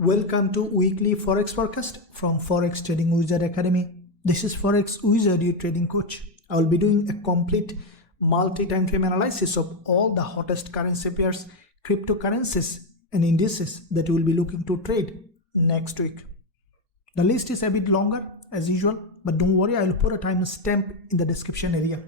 Welcome to weekly Forex forecast from Forex Trading Wizard Academy. This is Forex Wizard, your trading coach. I will be doing a complete multi-time frame analysis of all the hottest currency pairs, cryptocurrencies and indices that we will be looking to trade next week. The list is a bit longer as usual, but don't worry, I will put a time stamp in the description area.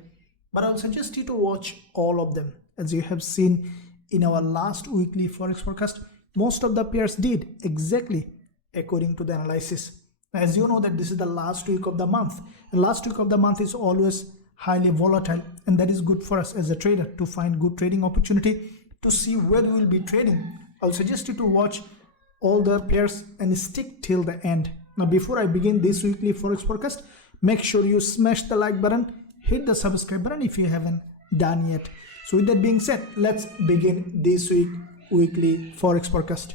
But I will suggest you to watch all of them. As you have seen in our last weekly Forex forecast, most of the pairs did exactly according to the analysis. As you know that this is the last week of the month. The last week of the month is always highly volatile, and that is good for us as a trader to find good trading opportunity to see where we will be trading. I'll suggest you to watch all the pairs and stick till the end. Now before I begin this weekly Forex forecast, make sure you smash the like button, hit the subscribe button if you haven't done yet. So with that being said, let's begin this weekly Forex forecast.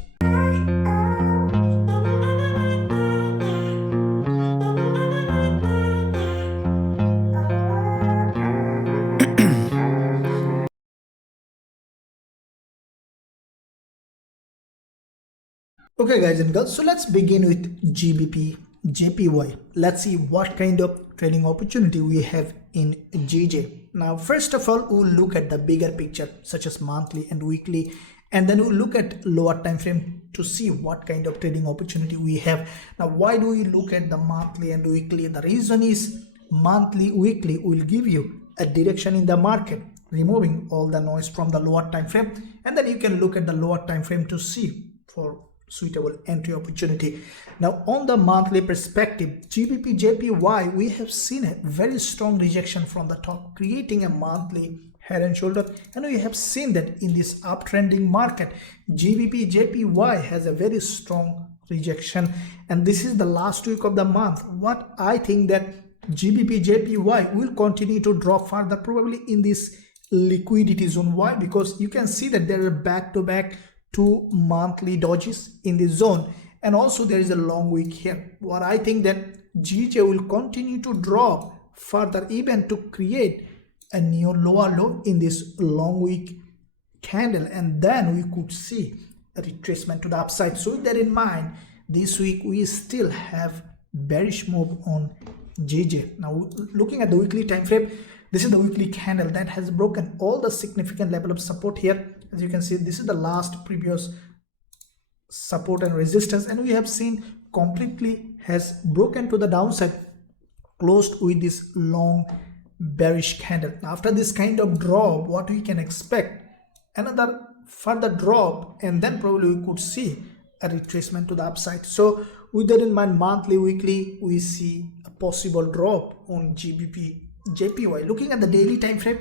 Okay guys and girls, so let's begin with GBPJPY. Let's see what kind of trading opportunity we have in GJ. Now first of all, we'll look at the bigger picture such as monthly and weekly, and then we'll look at lower time frame to see what kind of trading opportunity we have. Now why do we look at the monthly and weekly? The reason is monthly, weekly will give you a direction in the market, removing all the noise from the lower time frame, and then you can look at the lower time frame to see for suitable entry opportunity. Now on the monthly perspective, GBPJPY, we have seen a very strong rejection from the top, creating a monthly head and shoulder, and we have seen that in this uptrending market, GBPJPY has a very strong rejection, and this is the last week of the month. What I think that GBPJPY will continue to drop further, probably in this liquidity zone. Why? Because you can see that there are back-to-back two monthly dodges in this zone, and also there is a long wick here. What I think that GJ will continue to drop further, even to create a new lower low in this long wick candle, and then we could see a retracement to the upside. So with that in mind, this week we still have bearish move on GJ. Now looking at the weekly time frame, this is the weekly candle that has broken all the significant level of support here. As you can see, this is the last previous support and resistance, and we have seen completely has broken to the downside, closed with this long bearish candle. After this kind of drop, what we can expect? Another further drop, and then probably we could see a retracement to the upside. So with that in mind, monthly, weekly, we see a possible drop on GBPJPY. Looking at the daily time frame,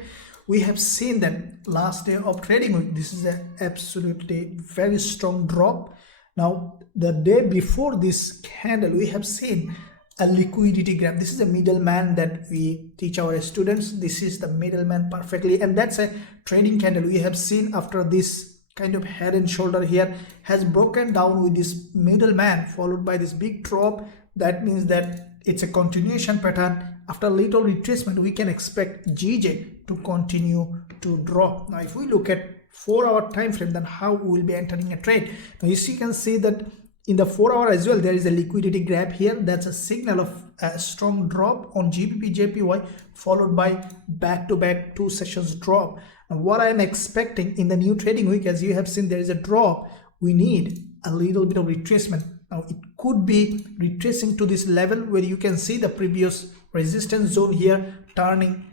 we have seen that last day of trading week, this is an absolutely very strong drop. Now the day before this candle, we have seen a liquidity grab. This is a middleman that we teach our students. This is the middleman perfectly, and that's a trading candle. We have seen after this kind of head and shoulder here has broken down with this middleman followed by this big drop. That means that it's a continuation pattern. After a little retracement, we can expect GJ to continue to drop. Now if we look at 4-hour time frame, then how we will be entering a trade. Now you can see that in the 4-hour as well, there is a liquidity grab here. That's a signal of a strong drop on GBPJPY, followed by back-to-back 2 sessions drop. And what I am expecting in the new trading week, as you have seen, there is a drop. We need a little bit of retracement. Now it could be retracing to this level where you can see the previous resistance zone here, turning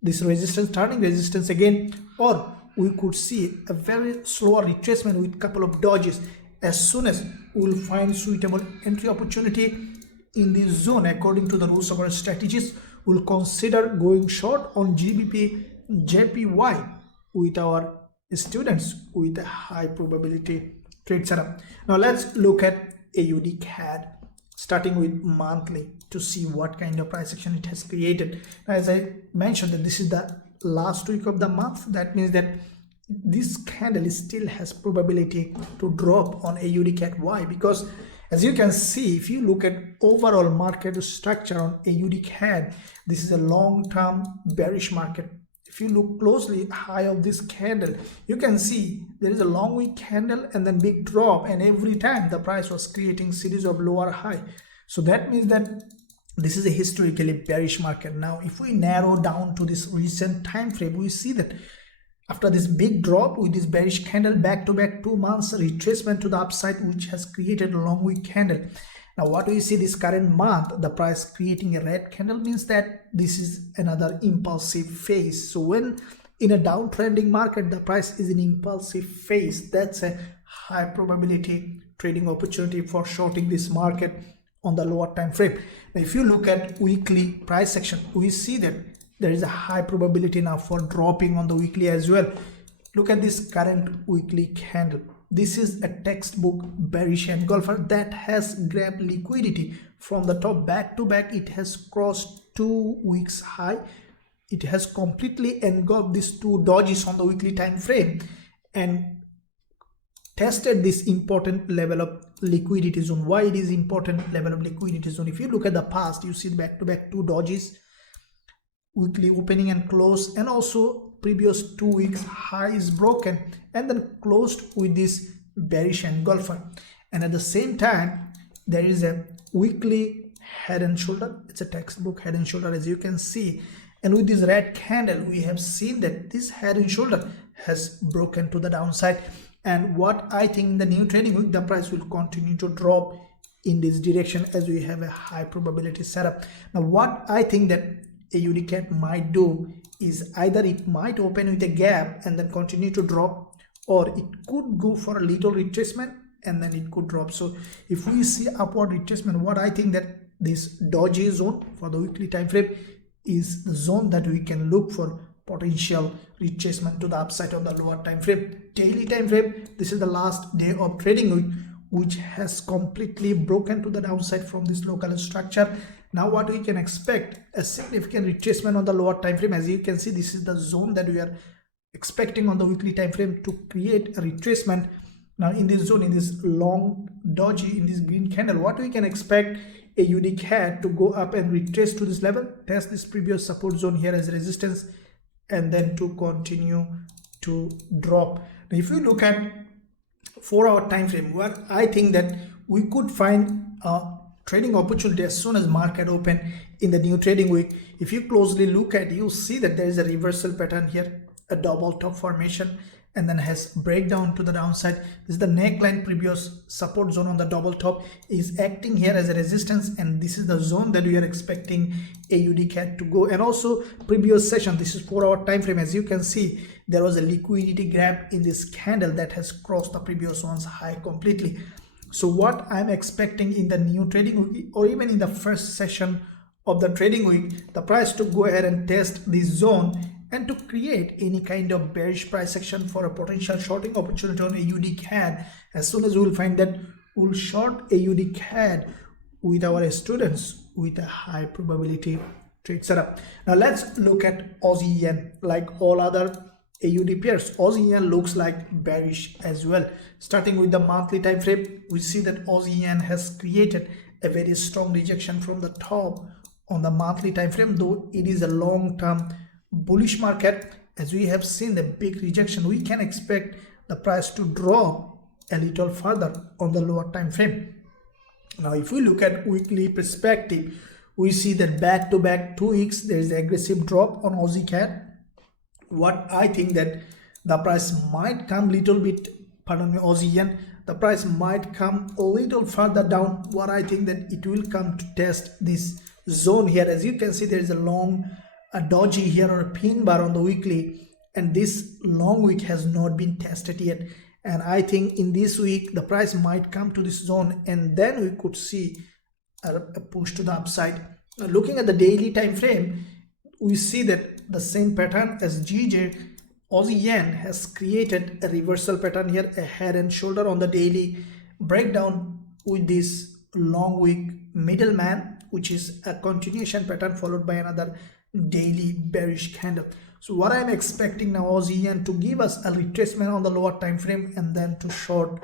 this resistance, turning resistance again, or we could see a very slower retracement with couple of dodges. As soon as we will find suitable entry opportunity in this zone according to the rules of our strategies, we'll consider going short on GBPJPY with our students with a high probability trade setup. Now let's look at AUDCAD, starting with monthly, to see what kind of price action it has created. As I mentioned, that this is the last week of the month. That means that this candle still has probability to drop on AUDCAD. Why? Because as you can see, if you look at overall market structure on AUDCAD, this is a long-term bearish market. if you look closely, high of this candle, you can see there is a long wick candle and then big drop, and every time the price was creating series of lower high. So that means that this is a historically bearish market. Now if we narrow down to this recent time frame, we see that after this big drop with this bearish candle, back to back 2 months retracement to the upside, which has created a long wick candle. Now what we see this current month, the price creating a red candle, means that this is another impulsive phase. So when in a downtrending market the price is in impulsive phase, that's a high probability trading opportunity for shorting this market on the lower time frame. Now if you look at weekly price action, we see that there is a high probability now for dropping on the weekly as well. Look at this current weekly candle. This is a textbook bearish engulfer that has grabbed liquidity from the top back to back. It has crossed 2 weeks high. It has completely engulfed these two dojis on the weekly time frame and tested this important level of liquidity zone. Why it is important level of liquidity zone? If you look at the past, you see back to back 2 dojis, weekly opening and close, and also previous 2 weeks high is broken and then closed with this bearish engulfer. And at the same time, there is a weekly head and shoulder. It's a textbook head and shoulder, as you can see. And with this red candle, we have seen that this head and shoulder has broken to the downside. And what I think in the new trading week, the price will continue to drop in this direction as we have a high probability setup. Now what I think that AUDCAD might do is either it might open with a gap and then continue to drop, or it could go for a little retracement and then it could drop. So if we see upward retracement, what I think that this doji zone for the weekly time frame is the zone that we can look for potential retracement to the upside on the lower time frame. Daily time frame, this is the last day of trading week, which has completely broken to the downside from this local structure. Now what we can expect, a significant retracement on the lower time frame. As you can see, this is the zone that we are expecting on the weekly time frame to create a retracement. Now in this zone, in this long doji, in this green candle, what we can expect, AUDCAD to go up and retrace to this level, test this previous support zone here as resistance, and then to continue to drop. Now if you look at 4-hour time frame, where I think that we could find a trading opportunity as soon as market open in the new trading week. If you closely look at, you'll see that there is a reversal pattern here, a double top formation, and then has breakdown to the downside. This is the neckline, previous support zone on the double top is acting here as a resistance, and this is the zone that we are expecting AUDCAD to go. And also previous session, this is 4-hour time frame, as you can see, there was a liquidity grab in this candle that has crossed the previous one's high completely. So what I'm expecting in the new trading week, or even in the first session of the trading week, the price to go ahead and test this zone and to create any kind of bearish price action for a potential shorting opportunity on AUDCAD. As soon as we'll find that, we'll short AUDCAD with our students with a high probability trade setup. Now let's look at Aussie Yen. Like all other AUD pairs, Aussie Yen looks like bearish as well. Starting with the monthly time frame, we see that Aussie Yen has created a very strong rejection from the top on the monthly time frame, though it is a long-term bullish market. As we have seen the big rejection, we can expect the price to drop a little further on the lower time frame. Now if we look at weekly perspective, we see that back to back 2 weeks there is an aggressive drop on Aussie CAD. What I think that the price might come little bit, pardon me, Aussie Yen, the price might come a little further down. What I think that it will come to test this zone here. As you can see, there is a long doji here, or a pin bar on the weekly, and this long wick has not been tested yet. And I think in this week the price might come to this zone, and then we could see a push to the upside. Now, looking at the daily time frame, we see that the same pattern as GJ, Aussie Yen has created a reversal pattern here, a head and shoulder on the daily breakdown with this long wick middleman, which is a continuation pattern followed by another daily bearish candle. So what I'm expecting now, Aussie Yen to give us a retracement on the lower time frame and then to short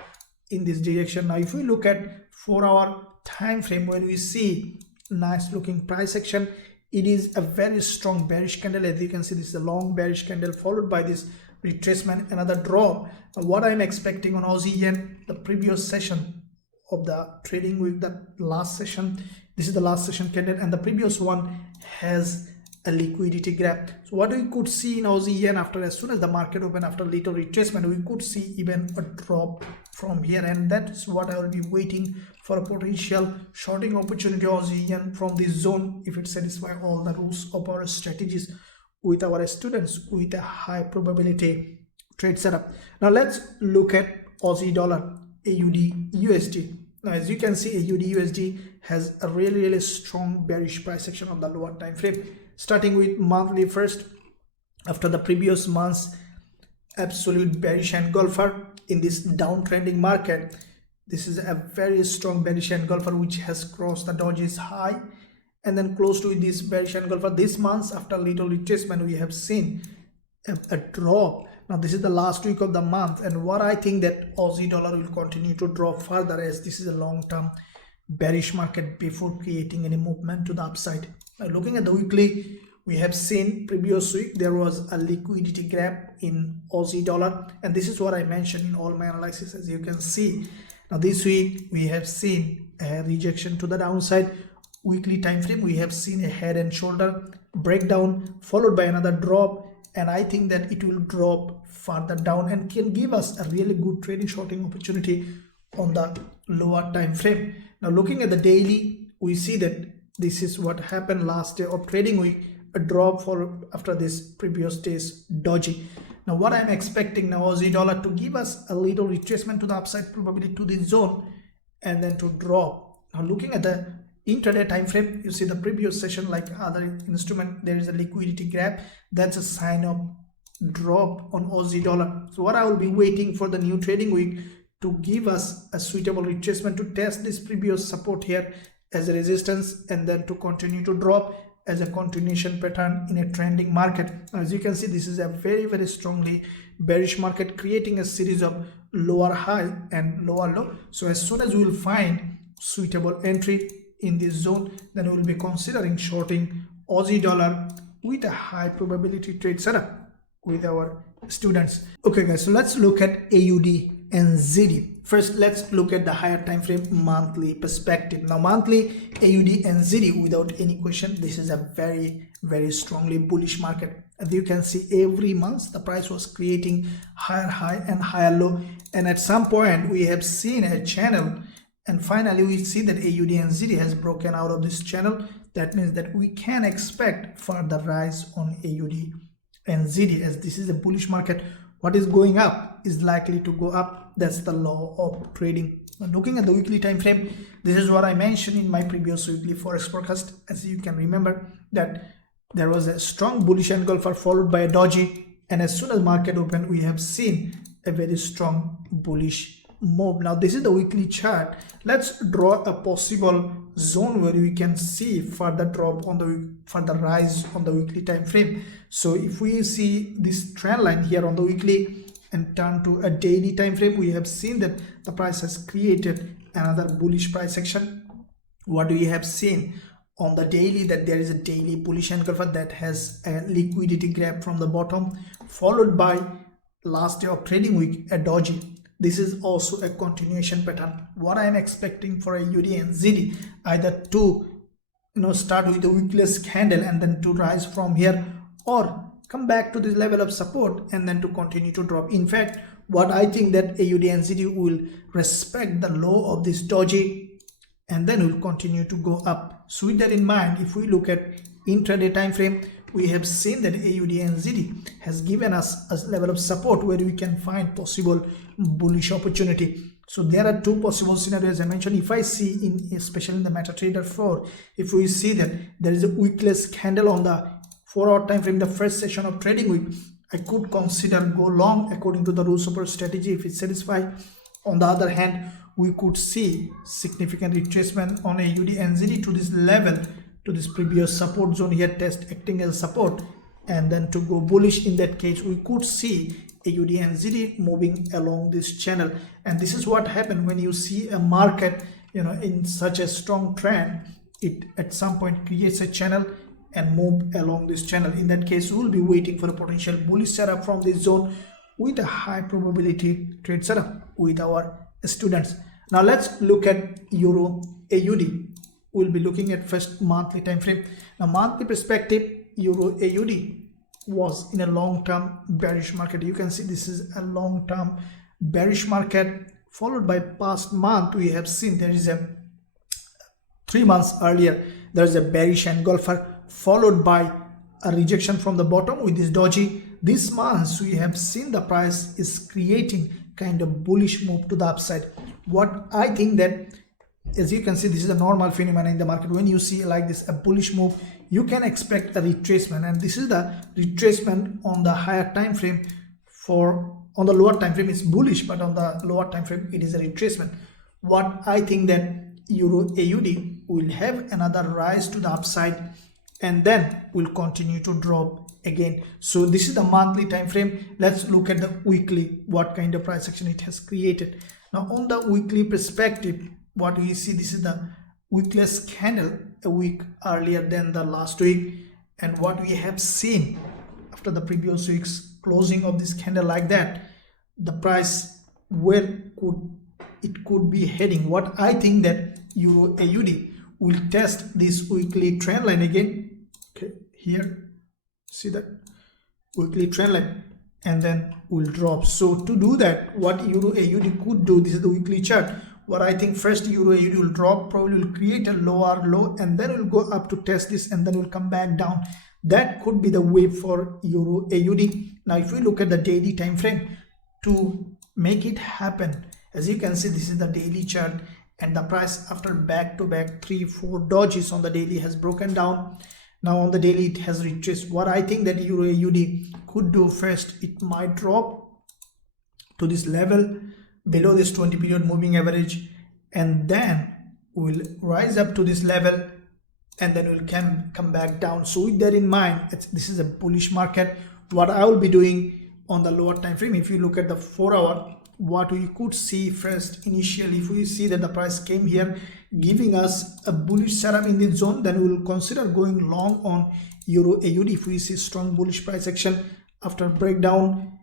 in this direction. Now if we look at 4-hour time frame, when we see nice looking price action it is a very strong bearish candle. As you can see, this is a long bearish candle followed by this retracement, another drop. Now, what I'm expecting on Aussie yen, the previous session of the trading week, the last session, this is the last session candle, and the previous one has a liquidity grab. So what we could see in Aussie yen, after as soon as the market opened, after little retracement, we could see even a drop from here, and that is what I will be waiting for, a potential shorting opportunity Aussie yen from this zone if it satisfies all the rules of our strategies with our students with a high probability trade setup. Now let's look at Aussie dollar, AUDUSD. Now as you can see, AUDUSD has a really strong bearish price action on the lower time frame. Starting with monthly first, after the previous month's absolute bearish engulfer in this downtrending market, this is a very strong bearish engulfer which has crossed the dodges high and then close to this bearish engulfer. This month, after little retracement, we have seen a drop. Now this is the last week of the month, and what I think that Aussie dollar will continue to drop further, as this is a long-term bearish market before creating any movement to the upside. Now looking at the weekly, we have seen previous week there was a liquidity grab in Aussie dollar, and this is what I mentioned in all my analysis. As you can see, now this week we have seen a rejection to the downside. Weekly time frame, we have seen a head and shoulder breakdown followed by another drop, and I think that it will drop further down and can give us a really good trading shorting opportunity on the lower time frame. Now looking at the daily, we see that this is what happened last day of trading week, a drop for after this previous day's doji. Now what I'm expecting now, Aussie dollar to give us a little retracement to the upside, probably to this zone, and then to drop. Now looking at the intraday time frame, you see the previous session, like other instrument, there is a liquidity grab. That's a sign of drop on Aussie dollar. So what I will be waiting for the new trading week to give us a suitable retracement to test this previous support here as a resistance, and then to continue to drop as a continuation pattern in a trending market. As you can see, this is a very strongly bearish market, creating a series of lower high and lower low. So as soon as we will find suitable entry in this zone, then we will be considering shorting Aussie dollar with a high probability trade setup with our students. Okay guys, so let's look at AUDNZD. First, let's look at the higher time frame monthly perspective. Now monthly AUDNZD, without any question, this is a very strongly bullish market. As you can see, every month the price was creating higher high and higher low, and at some point we have seen a channel, and finally we see that AUDNZD has broken out of this channel. That means that we can expect further rise on AUDNZD, as this is a bullish market. What is going up is likely to go up. That's the law of trading. Now, looking at the weekly time frame, this is what I mentioned in my previous weekly forex forecast. As you can remember, that there was a strong bullish engulfer followed by a doji, and as soon as market opened, we have seen a very strong bullish move. Now this is the weekly chart. Let's draw a possible zone where we can see further drop on the further rise on the weekly time frame. So if we see this trend line here on the weekly and turn to a daily time frame, we have seen that the price has created another bullish price action. What do we have seen on the daily? That there is a daily bullish engulfer that has a liquidity grab from the bottom, followed by last day of trading week a doji. This is also a continuation pattern. What I am expecting for a AUDNZD, either to start with the weekly candle and then to rise from here, or come back to this level of support and then to continue to drop. In fact, what I think that AUDNZD will respect the low of this doji and then will continue to go up. So with that in mind, if we look at intraday time frame, we have seen that AUDNZD has given us a level of support where we can find possible bullish opportunity. So there are two possible scenarios I mentioned. If I see especially in the MetaTrader 4, if we see that there is a weekly candle on the 4-hour time frame, the first session of trading week, I could consider go long according to the rules of our strategy if it's satisfied. On the other hand, we could see significant retracement on AUDNZD to this level, to this previous support zone here, test acting as support, and then to go bullish. In that case, we could see AUDNZD moving along this channel. And this is what happened when you see a market in such a strong trend. It at some point creates a channel and move along this channel. In that case, we will be waiting for a potential bullish setup from this zone with a high probability trade setup with our students. Now let's look at Euro AUD. We'll be looking at first monthly time frame. Now monthly perspective, Euro AUD was in a long-term bearish market. You can see this is a long-term bearish market, followed by past month we have seen there is a 3 months earlier there is a bearish engulfer, followed by a rejection from the bottom with this doji. This month we have seen the price is creating kind of bullish move to the upside. What I think that, as you can see, this is a normal phenomenon in the market. When you see like this a bullish move, you can expect a retracement, and this is the retracement on the higher time frame. On the lower time frame it's bullish, but on the lower time frame it is a retracement. What I think that Euro AUD will have another rise to the upside and then will continue to drop again. So this is the monthly time frame. Let's look at the weekly, what kind of price action it has created. Now on the weekly perspective, what we see, this is the weekliest candle a week earlier than the last week, and what we have seen after the previous week's closing of this candle like that, the price where could be heading. What I think that Euro AUD will test this weekly trend line again. Okay, here see that weekly trend line, and then will drop. So to do that, what Euro AUD could do, this is the weekly chart. What I think, first Euro AUD will drop, probably will create a lower low, and then will go up to test this, and then will come back down. That could be the way for Euro AUD. Now if we look at the daily time frame to make it happen, as you can see, this is the daily chart, and the price after back-to-back 3-4 dodges on the daily has broken down. Now on the daily it has retraced. What I think that Euro AUD could do, first it might drop to this level below this 20 period moving average, and then will rise up to this level, and then will come back down. So with that in mind, this is a bullish market. What I will be doing on the lower time frame, if you look at the 4 hour, what we could see first initially, if we see that the price came here giving us a bullish setup in this zone, then we will consider going long on Euro AUD if we see strong bullish price action after breakdown.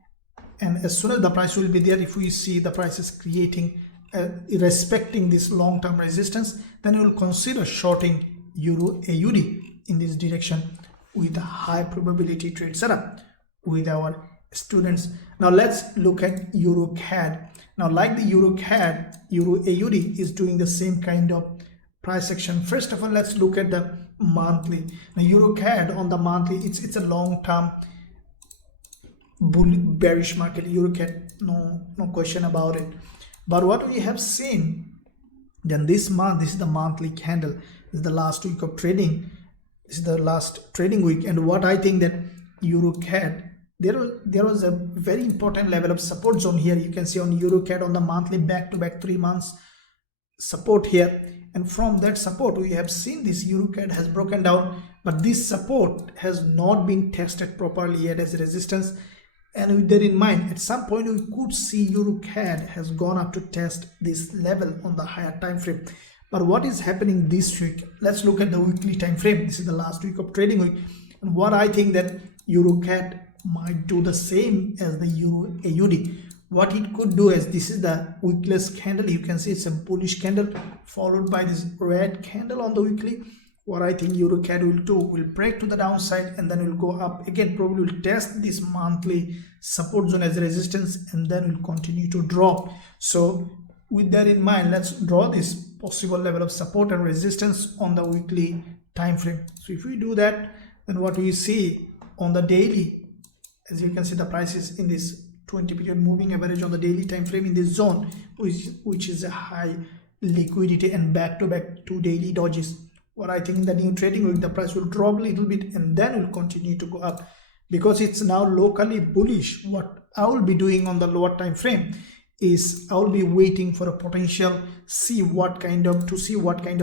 And as soon as the price will be there, if we see the price is creating respecting this long-term resistance, then we will consider shorting Euro AUD in this direction with a high probability trade setup with our students. Now let's look at EURCHF. Now like the EURCHF, Euro AUD is doing the same kind of price action. First of all, let's look at the monthly. Now EURCHF on the monthly, it's a long-term bearish market. EURCHF, no question about it. But what we have seen, then this month, this is the monthly candle. This is the last week of trading. This is the last trading week, and what I think that EURCHF, there was a very important level of support zone here. You can see on EURCHF on the monthly back-to-back 3 months support here, and from that support we have seen this EURCHF has broken down, but this support has not been tested properly yet as resistance. And with that in mind, at some point we could see EURCHF has gone up to test this level on the higher time frame. But what is happening this week? Let's look at the weekly time frame. This is the last week of trading week, and what I think that EURCHF might do the same as the Euro AUD. What it could do is, this is the weekliest candle. You can see it's a bullish candle followed by this red candle on the weekly. What I think EURCHF will do, will break to the downside and then will go up again, probably will test this monthly support zone as resistance, and then will continue to drop. So with that in mind, let's draw this possible level of support and resistance on the weekly time frame. So if we do that, then what we see on the daily, as you can see, the price is in this 20 period moving average on the daily time frame in this zone, which is a high liquidity and back-to-back 2 daily dodges. What I think in the new trading week, the price will drop a little bit and then will continue to go up because it's now locally bullish. What I will be doing on the lower time frame is I will be waiting for a potential, see what kind of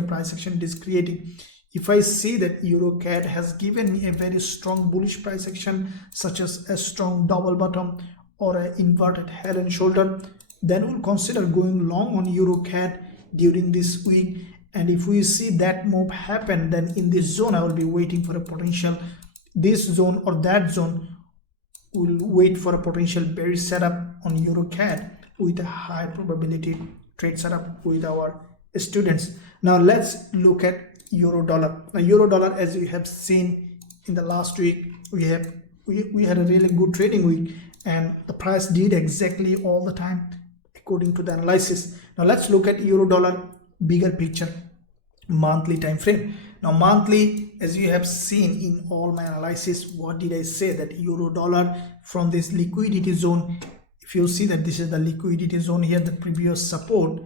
price action it is creating. If I see that EURCHF has given me a very strong bullish price action, such as a strong double bottom or an inverted head and shoulder, then we'll consider going long on EURCHF during this week. And if we see that move happen, then in this zone I will be waiting for a potential, this zone or that zone will wait for a potential bearish setup on EUROCAD with a high probability trade setup with our students. Now let's look at euro dollar. Now euro dollar, as you have seen in the last week, we had a really good trading week, and the price did exactly all the time according to the analysis. Now let's look at euro dollar bigger picture, monthly time frame. Now monthly, as you have seen in all my analysis, what did I say? That euro dollar from this liquidity zone, if you see that this is the liquidity zone here, the previous support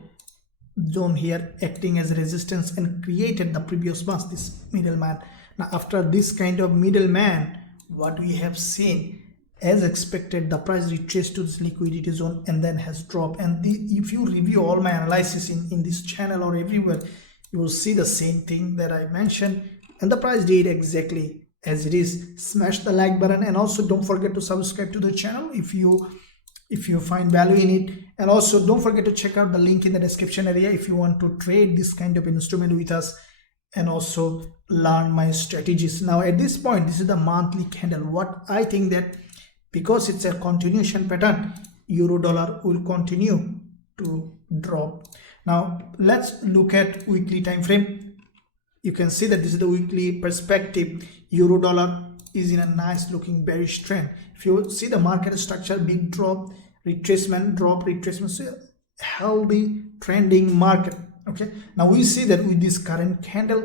zone here acting as resistance and created the previous month, this middleman. Now after this kind of middleman, what we have seen, as expected, the price retraced to this liquidity zone and then has dropped. And if you review all my analysis in this channel or everywhere, you will see the same thing that I mentioned, and the price did exactly as it is. Smash the like button, and also don't forget to subscribe to the channel if you find value in it. And also don't forget to check out the link in the description area if you want to trade this kind of instrument with us and also learn my strategies. Now at this point, this is the monthly candle. What I think that because it's a continuation pattern, euro dollar will continue to drop. Now let's look at weekly time frame. You can see that this is the weekly perspective. Euro dollar is in a nice looking bearish trend. If you see the market structure, big drop, retracement, drop, retracement, so healthy trending market. Okay, now we see that with this current candle,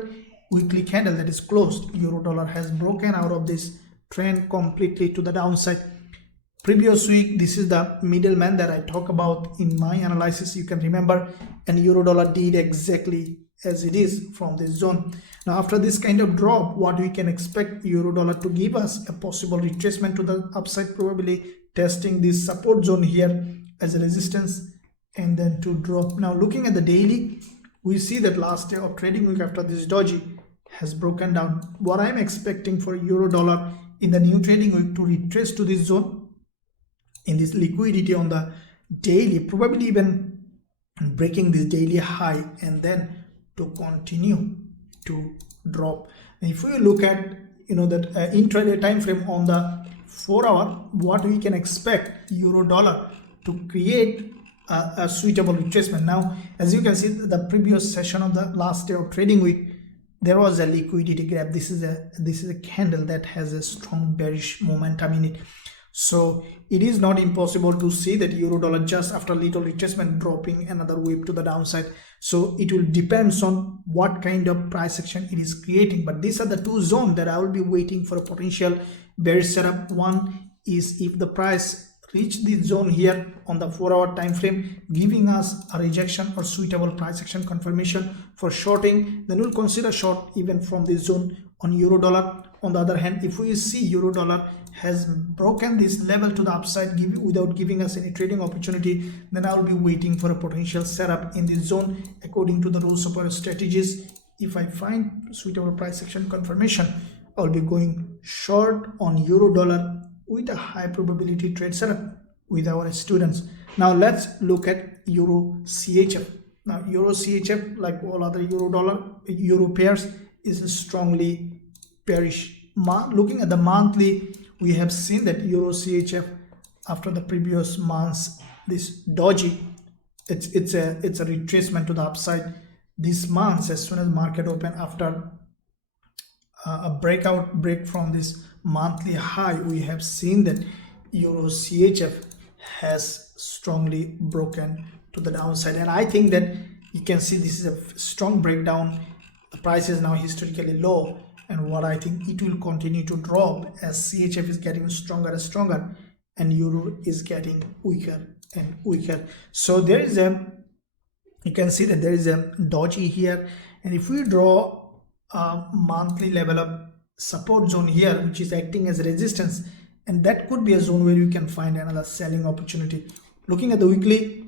weekly candle that is closed, euro dollar has broken out of this trend completely to the downside. Previous week, this is the middleman that I talk about in my analysis, you can remember, and euro dollar did exactly as it is from this zone. Now after this kind of drop, what we can expect, euro dollar to give us a possible retracement to the upside, probably testing this support zone here as a resistance and then to drop. Now looking at the daily, we see that last day of trading week after this doji has broken down. What I'm expecting for euro dollar in the new trading week to retrace to this zone in this liquidity on the daily, probably even breaking this daily high and then to continue to drop. And if we look at that intraday time frame on the 4 hour, what we can expect, euro dollar to create a suitable retracement. Now as you can see, the previous session of the last day of trading week, there was a liquidity grab. This is a candle that has a strong bearish momentum in it. So it is not impossible to see that euro dollar just after little retracement dropping another wave to the downside. So it will depends on what kind of price action it is creating. But these are the two zones that I will be waiting for a potential bearish setup. One is if the price reach this zone here on the 4 hour time frame, giving us a rejection or suitable price action confirmation for shorting, then we'll consider short even from this zone on euro dollar. On the other hand, if we see euro dollar has broken this level to the upside without giving us any trading opportunity, then I will be waiting for a potential setup in this zone according to the rules of our strategies. If I find suitable price action confirmation, I'll be going short on euro dollar with a high probability trade setup with our students. Now let's look at EURCHF. Now EURCHF, like all other euro pairs, is strongly bearish. Looking at the monthly, we have seen that EURCHF after the previous months, this doji, it's a retracement to the upside. This month, as soon as market open after a break from this monthly high, we have seen that EURCHF has strongly broken to the downside, and I think that you can see this is a strong breakdown. The price is now historically low, and what I think it will continue to drop as CHF is getting stronger and stronger and euro is getting weaker and weaker. So there is you can see that there is a doji here, and if we draw a monthly level of support zone here which is acting as resistance, and that could be a zone where you can find another selling opportunity. Looking at the weekly,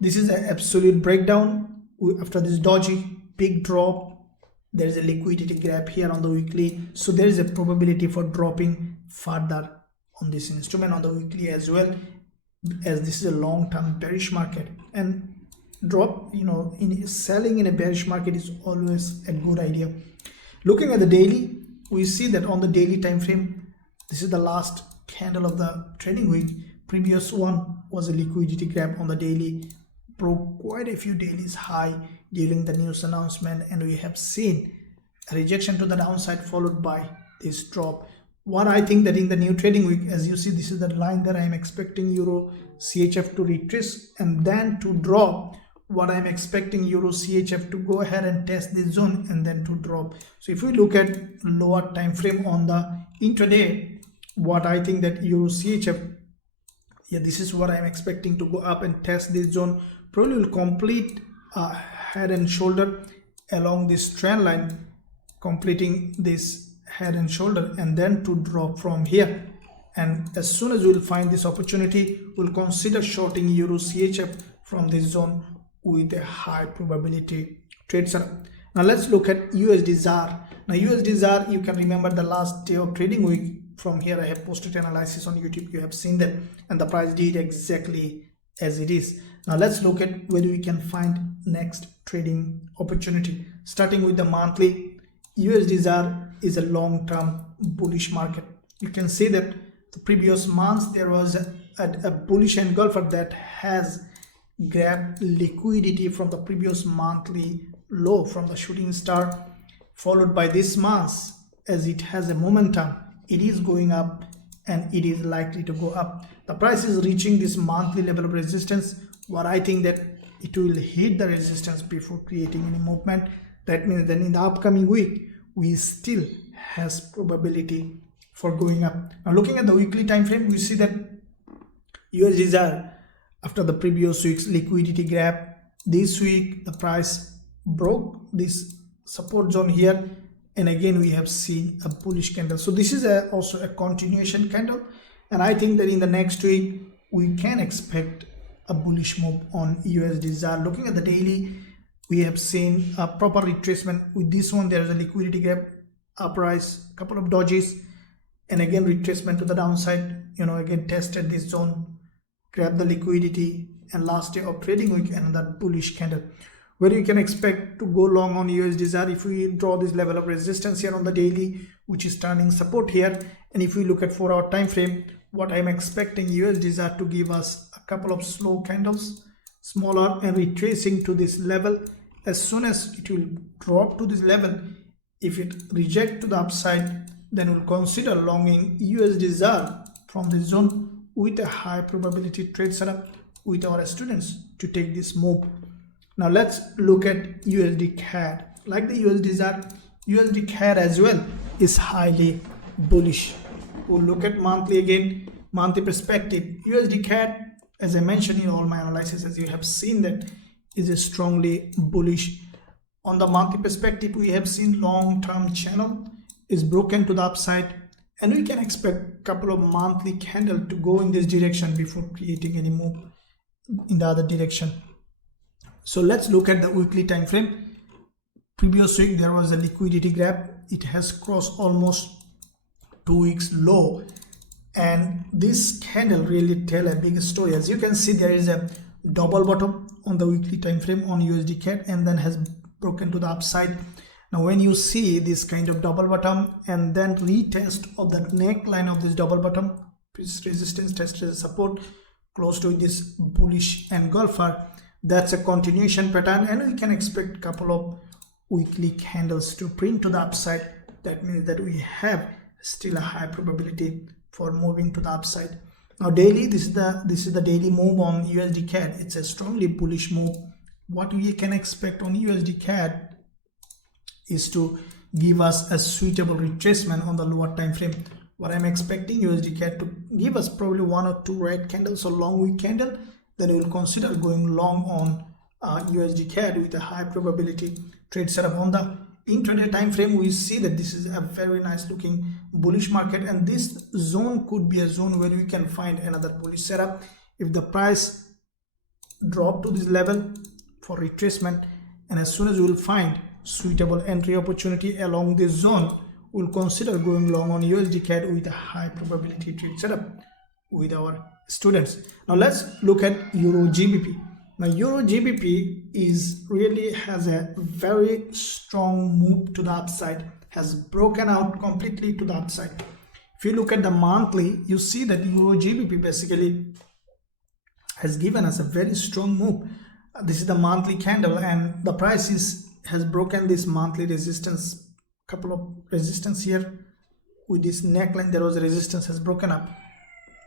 this is an absolute breakdown after this doji big drop. There is a liquidity grab here on the weekly, so there is a probability for dropping further on this instrument on the weekly as well, as this is a long-term bearish market. And drop, in selling in a bearish market is always a good idea. Looking at the daily, we see that on the daily time frame, this is the last candle of the trading week. Previous one was a liquidity grab on the daily, broke quite a few dailies high during the news announcement, and we have seen a rejection to the downside followed by this drop. What I think that in the new trading week, as you see, this is the line that I am expecting EURCHF to retrace and then to drop. What I'm expecting EURCHF to go ahead and test this zone and then to drop. So if we look at lower time frame on the intraday, what I think that EURCHF, this is what I'm expecting to go up and test this zone. Probably will complete head and shoulder along this trend line, completing this head and shoulder, and then to drop from here. And as soon as we'll find this opportunity, we'll consider shorting EURCHF from this zone with a high probability trade setup. Now let's look at USDZAR. Now USDZAR, you can remember the last day of trading week. From here I have posted analysis on YouTube, you have seen that, and the price did exactly as it is. Now let's look at where we can find next trading opportunity. Starting with the monthly, USDZAR is a long-term bullish market. You can see that the previous months there was a bullish engulfer that has grabbed liquidity from the previous monthly low from the shooting star, followed by this month. As it has a momentum, it is going up and it is likely to go up. The price is reaching this monthly level of resistance. What I think that it will hit the resistance before creating any movement. That means that in the upcoming week we still has probability for going up. Now looking at the weekly time frame, we see that USDZAR, after the previous week's liquidity grab, this week the price broke this support zone here, and again we have seen a bullish candle. So this is also a continuation candle, and I think that in the next week we can expect a bullish move on USDZAR. Looking at the daily, we have seen a proper retracement. With this one there is a liquidity gap, uprise, couple of dodges, and again retracement to the downside. Again tested this zone, grabbed the liquidity, and last day of trading week another bullish candle. Where you can expect to go long on USDZAR, if we draw this level of resistance here on the daily, which is turning support here, and if we look at 4-hour time frame, what I'm expecting USDZAR to give us a couple of slow candles, smaller, and retracing to this level. As soon as it will drop to this level, if it reject to the upside, then we'll consider longing USDZAR from this zone with a high probability trade setup with our students to take this move. Now let's look at USDCAD. Like the USDZAR, USDCAD as well is highly bullish. We'll look at monthly again, monthly perspective. USDCAD, as I mentioned in all my analysis, as you have seen, that is a strongly bullish. On the monthly perspective, we have seen long-term channel is broken to the upside, and we can expect a couple of monthly candle to go in this direction before creating any move in the other direction. So let's look at the weekly time frame. Previous week there was a liquidity grab. It has crossed almost 2 weeks low, and this candle really tell a big story. As you can see, there is a double bottom on the weekly time frame on USDCAD, and then has broken to the upside. Now when you see this kind of double bottom and then retest of the neckline of this double bottom, resistance test as support close to this bullish engulfer, that's a continuation pattern, and we can expect a couple of weekly candles to print to the upside. That means that we have still a high probability for moving to the upside. Now daily, this is the daily move on USDCAD. It's a strongly bullish move. What we can expect on USDCAD is to give us a suitable retracement on the lower time frame. What I'm expecting USDCAD to give us probably 1 or 2 red candles or long week candle. Then we will consider going long on USDCAD with a high probability trade setup. On the intraday time frame, we see that this is a very nice looking bullish market, and this zone could be a zone where we can find another bullish setup if the price drop to this level for retracement, and as soon as we will find suitable entry opportunity along this zone, we'll consider going long on USDCAD with a high probability trade setup with our students. Now let's look at EURGBP. Now EURGBP really has a very strong move to the upside, has broken out completely to the upside. If you look at the monthly, you see that EURGBP basically has given us a very strong move. This is the monthly candle, and the price has broken this monthly resistance, couple of resistance here. With this neckline there was a resistance, has broken up.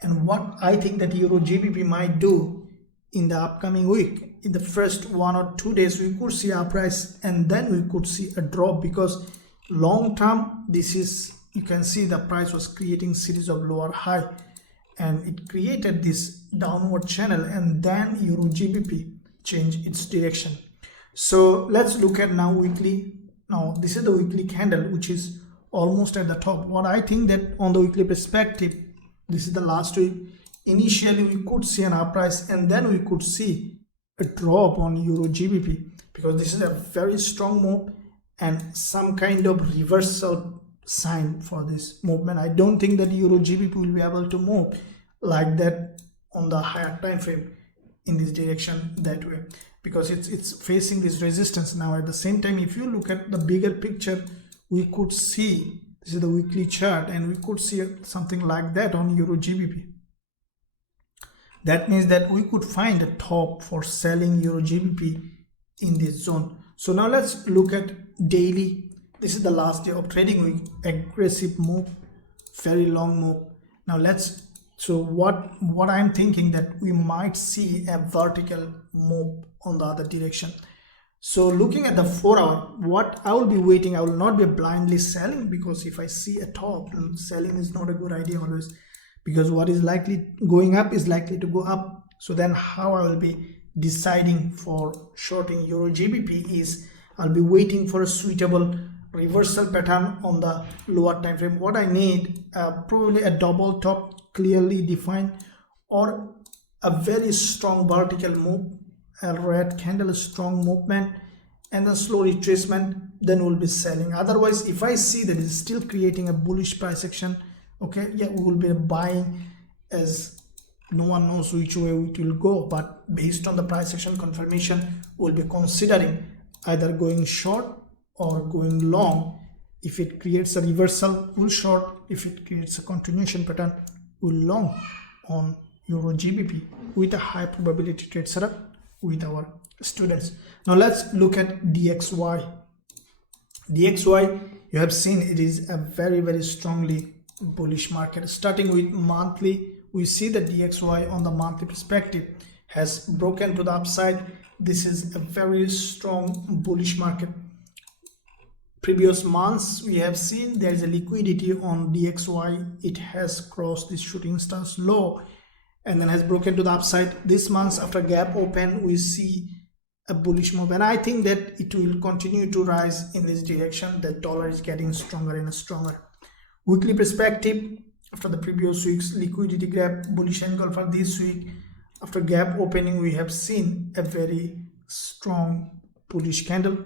And what I think that EURGBP might do in the upcoming week, in the first 1 or 2 days, we could see our price and then we could see a drop, because long term this is, you can see the price was creating series of lower high and it created this downward channel, and then EURGBP changed its direction. So let's look at now weekly. Now this is the weekly candle, which is almost at the top. What I think that on the weekly perspective, this is the last week. Initially we could see an up price and then we could see a drop on EURGBP, because this is a very strong move and some kind of reversal sign for this movement. I don't think that EURGBP will be able to move like that on the higher time frame in this direction that way, because it's facing this resistance. Now at the same time, if you look at the bigger picture, we could see, this is the weekly chart, and we could see something like that on EURGBP. That means that we could find a top for selling EURGBP in this zone. So now let's look at daily. This is the last day of trading week. Aggressive move, very long move. Now so what I'm thinking that we might see a vertical move on the other direction. So looking at the 4 hour, what I will be waiting, I will not be blindly selling, because if I see a top, selling is not a good idea always, because what is likely going up is likely to go up. So then how I will be deciding for shorting EURGBP is, I'll be waiting for a suitable reversal pattern on the lower time frame. What I need, probably a double top clearly defined, or a very strong vertical move, a red candle, a strong movement, and then slow retracement, then we'll be selling. Otherwise, if I see that it's still creating a bullish price action, okay, yeah, we will be buying, as no one knows which way it will go, but based on the price action confirmation, we'll be considering either going short or going long. If it creates a reversal, we'll short. If it creates a continuation pattern, we'll long on EURGBP with a high probability trade setup with our students. Now let's look at DXY. DXY, you have seen it is a very, very strongly bullish market. Starting with monthly, we see that DXY on the monthly perspective has broken to the upside. This is a very strong bullish market. Previous months we have seen there is a liquidity on DXY. It has crossed this shooting stars low and then has broken to the upside. This month, after gap open, we see a bullish move, and I think that it will continue to rise in this direction. The dollar is getting stronger and stronger. Weekly perspective, after the previous week's liquidity gap, bullish angle for this week, after gap opening, we have seen a very strong bullish candle.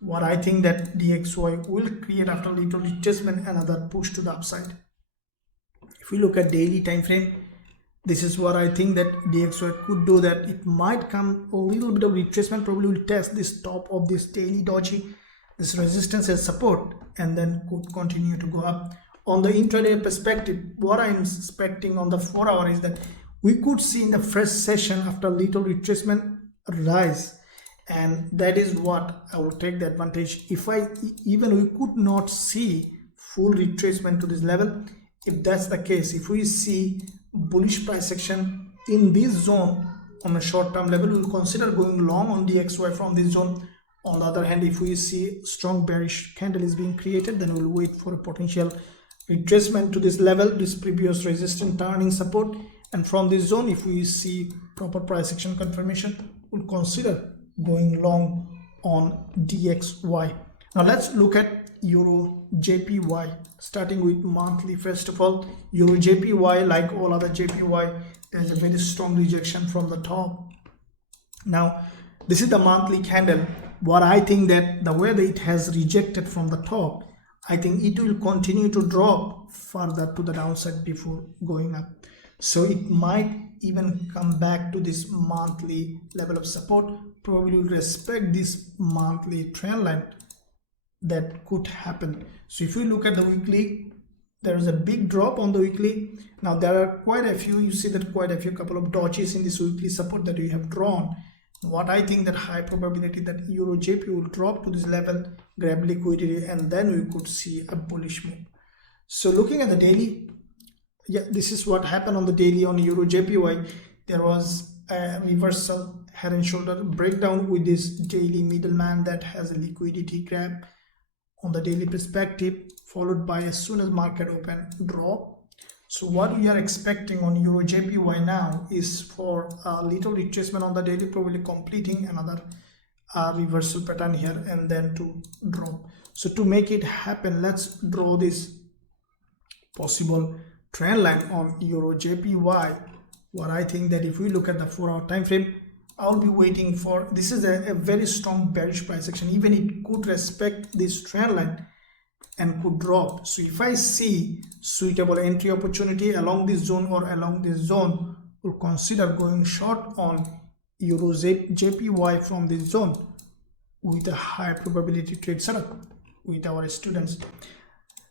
What I think that DXY will create after little retracement, another push to the upside. If we look at daily time frame, this is what I think that DXY could do, that it might come a little bit of retracement, probably will test this top of this daily doji, this resistance as support, and then could continue to go up. On the intraday perspective, what I'm expecting on the 4 hour is that we could see in the first session after little retracement rise, and that is what I will take the advantage. If even we could not see full retracement to this level, if that's the case, if we see bullish price action in this zone on a short term level, we'll consider going long on DXY from this zone. On the other hand, if we see strong bearish candle is being created, then we'll wait for a potential retracement to this level, this previous resistance turning support, and from this zone, if we see proper price action confirmation, we'll consider going long on DXY. Now let's look at EUROJPY, starting with monthly. First of all, EUROJPY, like all other JPY, there's a very strong rejection from the top. Now this is the monthly candle. What I think that the way that it has rejected from the top, I think it will continue to drop further to the downside before going up. So it might even come back to this monthly level of support, probably will respect this monthly trend line. That could happen. So if you look at the weekly, there is a big drop on the weekly. Now there are quite a few, you see that quite a few couple of dodges in this weekly support that we have drawn. What I think that high probability that EURJPY will drop to this level, grab liquidity, and then we could see a bullish move. So looking at the daily, yeah, this is what happened on the daily on EUROJPY. There was a reversal head and shoulder breakdown with this daily middleman that has a liquidity grab on the daily perspective, followed by as soon as market open drop. So what we are expecting on EURJPY now is for a little retracement on the daily, probably completing another reversal pattern here and then to drop. So to make it happen, let's draw this possible trend line on EURJPY. What I think that if we look at the 4-hour time frame, I'll be waiting for, this is a very strong bearish price action. Even it could respect this trend line and could drop. So if I see suitable entry opportunity along this zone or along this zone, we'll consider going short on EURJPY from this zone with a high probability trade setup with our students.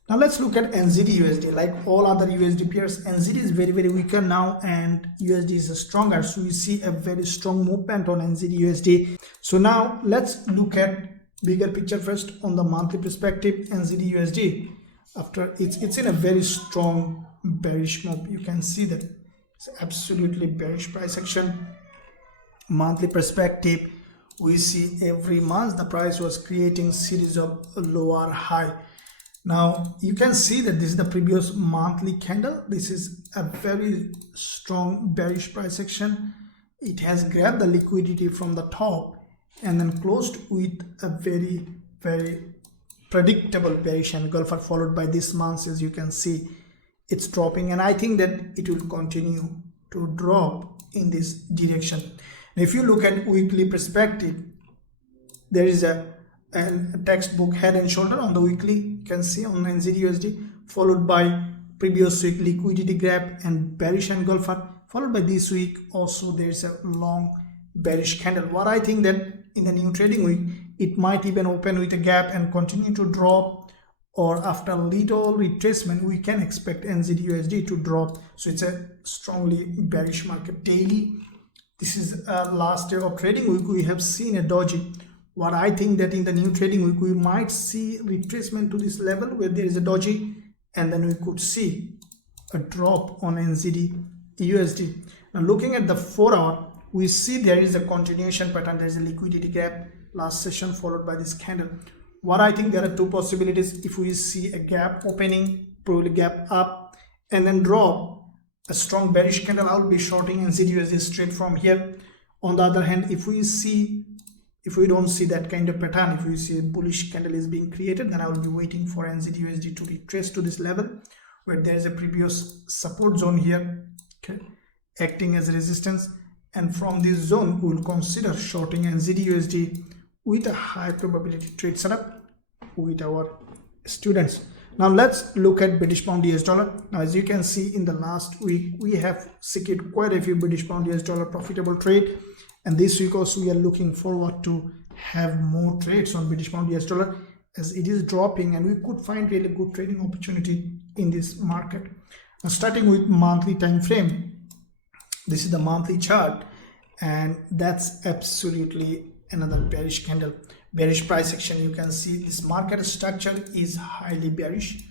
Now let's look at NZDUSD. Like all other USD pairs, NZD is very weaker now and USD is stronger. So we see a very strong movement on NZDUSD. So now let's look at bigger picture first on the monthly perspective. NZDUSD, after it's in a very strong bearish move. You can see that it's absolutely bearish price action. Monthly perspective, we see every month the price was creating series of lower high. Now you can see that this is the previous monthly candle. This is a very strong bearish price action. It has grabbed the liquidity from the top and then closed with a very predictable bearish engulfer, followed by this month. As you can see, it's dropping, and I think that it will continue to drop in this direction. Now, if you look at weekly perspective, there is a textbook head and shoulder on the weekly. You can see on NZDUSD, followed by previous week liquidity grab and bearish engulfer, followed by this week also there's a long bearish candle. What I think that in the new trading week, it might even open with a gap and continue to drop, or after a little retracement we can expect NZDUSD to drop. So it's a strongly bearish market. Daily, this is last day of trading week, we have seen a doji. What I think that in the new trading week, we might see retracement to this level where there is a doji, and then we could see a drop on NZDUSD. Now looking at the 4-hour, we see there is a continuation pattern. There is a liquidity gap last session followed by this candle. What I think, there are two possibilities. If we see a gap opening, probably gap up and then drop a strong bearish candle, I'll be shorting NZDUSD straight from here. On the other hand, if we don't see that kind of pattern, if we see a bullish candle is being created, then I will be waiting for NZDUSD to retrace to this level where there is a previous support zone here, okay, acting as a resistance, and from this zone we will consider shorting NZDUSD with a high probability trade setup with our students. Now let's look at British Pound US Dollar. Now as you can see, in the last week we have secured quite a few British Pound US Dollar profitable trade, and this week also we are looking forward to have more trades on British Pound US Dollar as it is dropping, and we could find really good trading opportunity in this market. Now starting with monthly time frame, this is the monthly chart, and that's absolutely another bearish candle, bearish price action. You can see this market structure is highly bearish.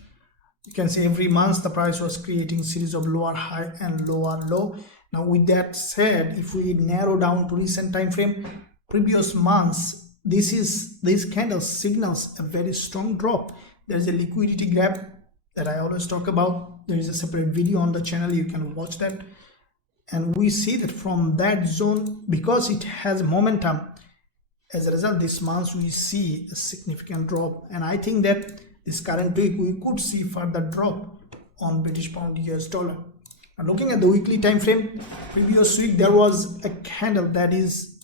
You can see every month the price was creating series of lower high and lower low. Now with that said, if we narrow down to recent time frame, previous months, this candle signals a very strong drop. There is a liquidity grab that I always talk about. There is a separate video on the channel, you can watch that. And we see that from that zone, because it has momentum, as a result this month we see a significant drop, and I think that this current week we could see further drop on British Pound US Dollar. And looking at the weekly time frame, previous week there was a candle that is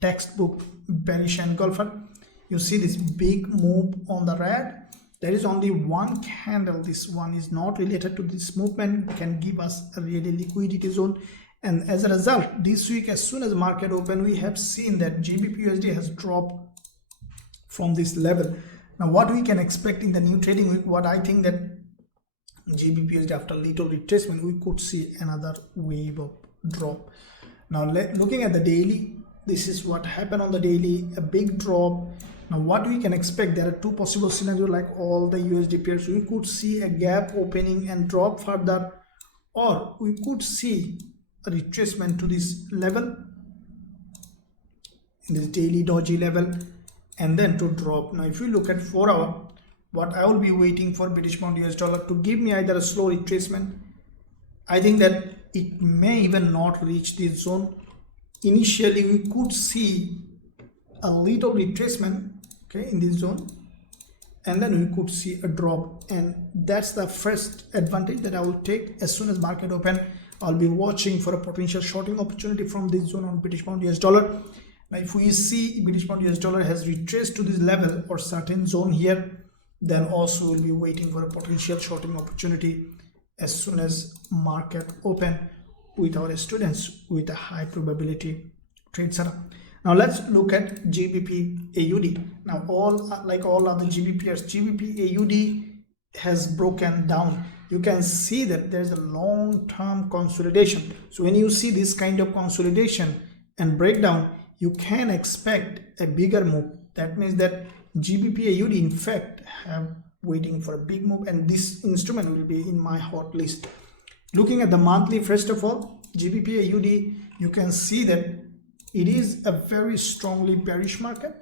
textbook bearish engulfer. You see this big move on the red, there is only one candle. This one is not related to this movement, can give us a really liquidity zone. And as a result, this week as soon as market open, we have seen that GBPUSD has dropped from this level. Now what we can expect in the new trading week, what I think that GBPUSD after little retracement, we could see another wave of drop. Now looking at the daily, this is what happened on the daily, a big drop. Now what we can expect, there are two possible scenarios like all the USD pairs. We could see a gap opening and drop further, or we could see a retracement to this level, in this daily doji level, and then to drop. Now if you look at 4 hour, what I will be waiting for British pound US dollar to give me either a slow retracement. I think that it may even not reach this zone. Initially we could see a little retracement, okay, in this zone, and then we could see a drop, and that's the first advantage that I will take. As soon as market open, I'll be watching for a potential shorting opportunity from this zone on British pound US dollar. Now if we see British pound US dollar has retraced to this level or certain zone here, then also we'll be waiting for a potential shorting opportunity as soon as market open with our students with a high probability trade setup. Now let's look at GBPAUD. Now like all other GBP pairs, GBPAUD has broken down. You can see that there's a long-term consolidation. So when you see this kind of consolidation and breakdown, you can expect a bigger move. That means that GBPAUD in fact have waiting for a big move, and this instrument will be in my hot list. Looking at the monthly, first of all, GBPAUD, you can see that it is a very strongly bearish market.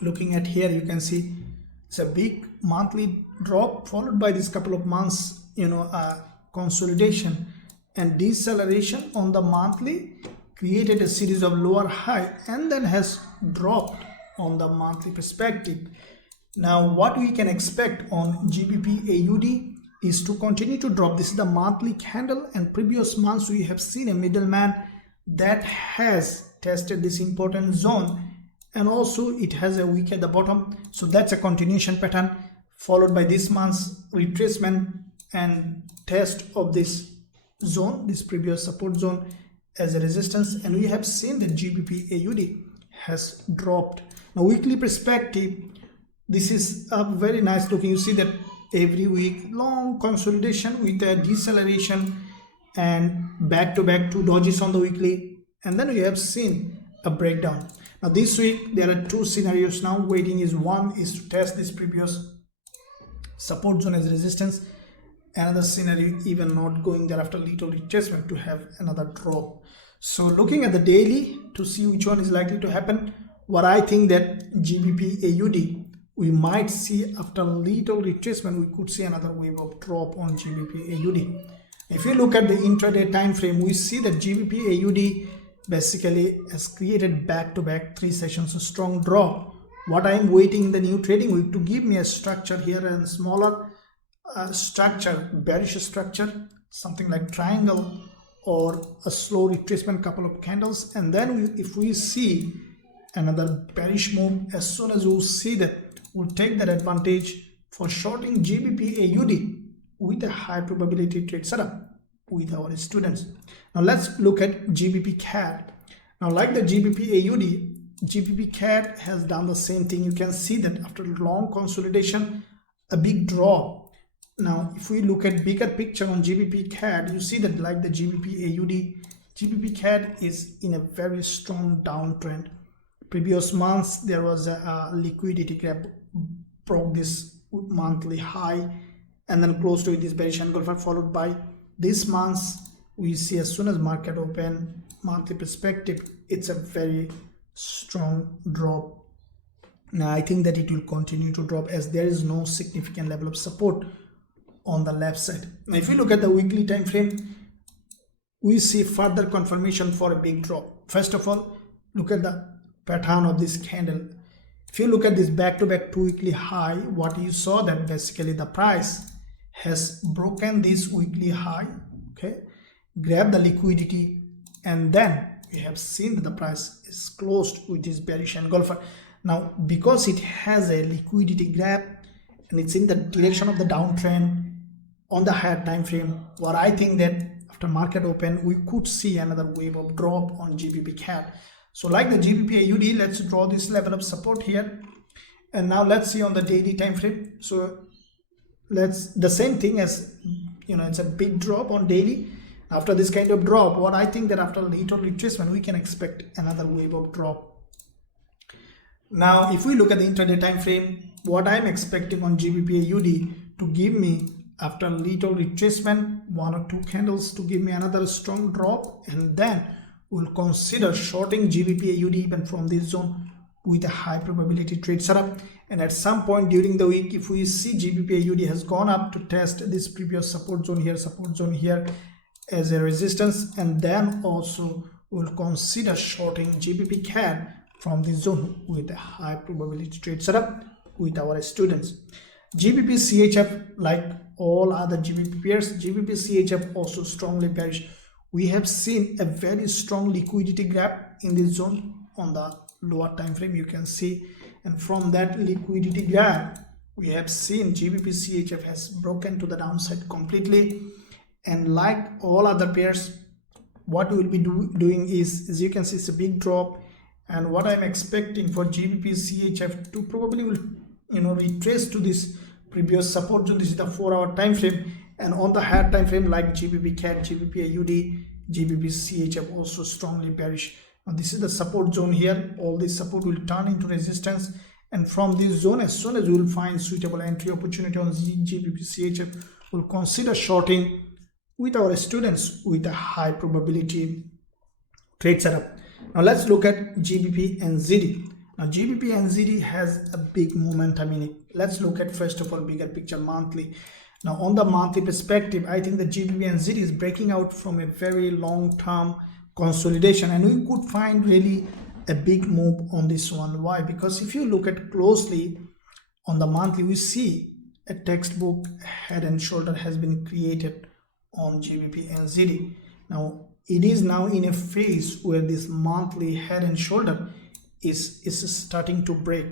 Looking at here, you can see it's a big monthly drop followed by this couple of months, consolidation and deceleration on the monthly, created a series of lower high and then has dropped on the monthly perspective. Now what we can expect on GBPAUD is to continue to drop. This is the monthly candle, and previous months we have seen a middleman that has tested this important zone, and also it has a wick at the bottom. So that's a continuation pattern, followed by this month's retracement and test of this zone, this previous support zone as a resistance, and we have seen that GBPAUD has dropped. Now weekly perspective, this is a very nice looking. You see that every week long consolidation with a deceleration and back to back 2 dojis on the weekly, and then we have seen a breakdown. Now this week there are 2 scenarios now waiting. Is one is to test this previous support zone as resistance, another scenario even not going there after little retracement to have another drop. So looking at the daily to see which one is likely to happen, what I think that GBPAUD, we might see after little retracement, we could see another wave of drop on GBPAUD. If you look at the intraday time frame, we see that GBPAUD basically has created back-to-back 3 sessions, a strong drop. What I am waiting in the new trading week to give me a structure here and smaller structure, bearish structure, something like triangle or a slow retracement, couple of candles, and then if we see another bearish move, as soon as we see that, we'll take that advantage for shorting GBPAUD with a high probability trade setup with our students. Now let's look at GBPCAD. Now like the GBPAUD, GBPCAD has done the same thing. You can see that after long consolidation, a big drop. Now if we look at bigger picture on GBPCAD, you see that like the GBPAUD, GBPCAD is in a very strong downtrend. Previous months there was a liquidity gap, broke this monthly high and then closed to this bearish engulfer, followed by this month's we see as soon as market open, monthly perspective, it's a very strong drop. Now I think that it will continue to drop as there is no significant level of support on the left side. Now if you look at the weekly time frame, we see further confirmation for a big drop. First of all, look at the pattern of this candle. If you look at this back-to-back 2 weekly high, what you saw that basically the price has broken this weekly high, okay, grab the liquidity, and then we have seen that the price is closed with this bearish engulfer. Now because it has a liquidity grab and it's in the direction of the downtrend on the higher time frame. What I think that after market open, we could see another wave of drop on GBPCAD. So like the GBPAUD, let's draw this level of support here. And now let's see on the daily time frame. So let's the same thing as, you know, it's a big drop on daily. After this kind of drop, what I think that after little retracement, we can expect another wave of drop. Now, if we look at the intraday time frame, what I'm expecting on GBPAUD to give me after little retracement, 1 or 2 candles to give me another strong drop, and then we'll consider shorting GBPAUD even from this zone with a high probability trade setup. And at some point during the week, if we see GBPAUD has gone up to test this previous support zone here as a resistance, and then also we'll consider shorting GBPCAD from this zone with a high probability trade setup with our students. GBPCHF, like all other GBP pairs, GBPCHF also strongly bearish. We have seen a very strong liquidity gap in this zone on the lower time frame, you can see, and from that liquidity gap we have seen GBPCHF has broken to the downside completely. And like all other pairs, what we will be doing is, as you can see, it's a big drop, and what I'm expecting for GBPCHF to probably will, you know, retrace to this previous support zone. This is the 4-hour time frame, and on the higher time frame like GBPCAD, GBPAUD, GBPCHF also strongly bearish. Now this is the support zone here. All this support will turn into resistance, and from this zone, as soon as we will find suitable entry opportunity on GBPCHF, we'll consider shorting with our students with a high probability trade setup. Now let's look at GBPNZD. Now GBPNZD has a big momentum in it. Let's look at first of all bigger picture monthly. Now on the monthly perspective, I think the GBPNZD is breaking out from a very long term consolidation, and we could find really a big move on this one. Why? Because if you look at closely on the monthly, we see a textbook head and shoulder has been created on GBPNZD. Now it is now in a phase where this monthly head and shoulder is starting to break.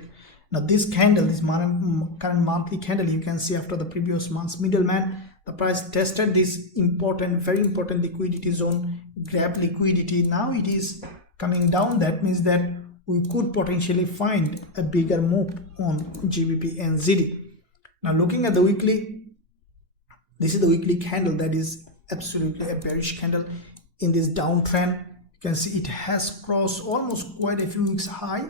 Now this candle, this current monthly candle, you can see after the previous month's middleman, the price tested this important, very important liquidity zone, grabbed liquidity. Now it is coming down. That means that we could potentially find a bigger move on GBPNZD. Now looking at the weekly, this is the weekly candle that is absolutely a bearish candle in this downtrend. You can see it has crossed almost quite a few weeks high,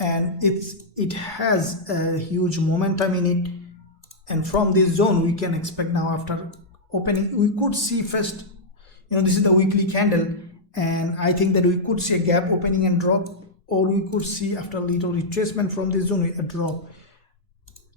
and it has a huge momentum in it. And from this zone, we can expect now after opening, we could see first, you know, this is the weekly candle, and I think that we could see a gap opening and drop, or we could see after a little retracement from this zone a drop.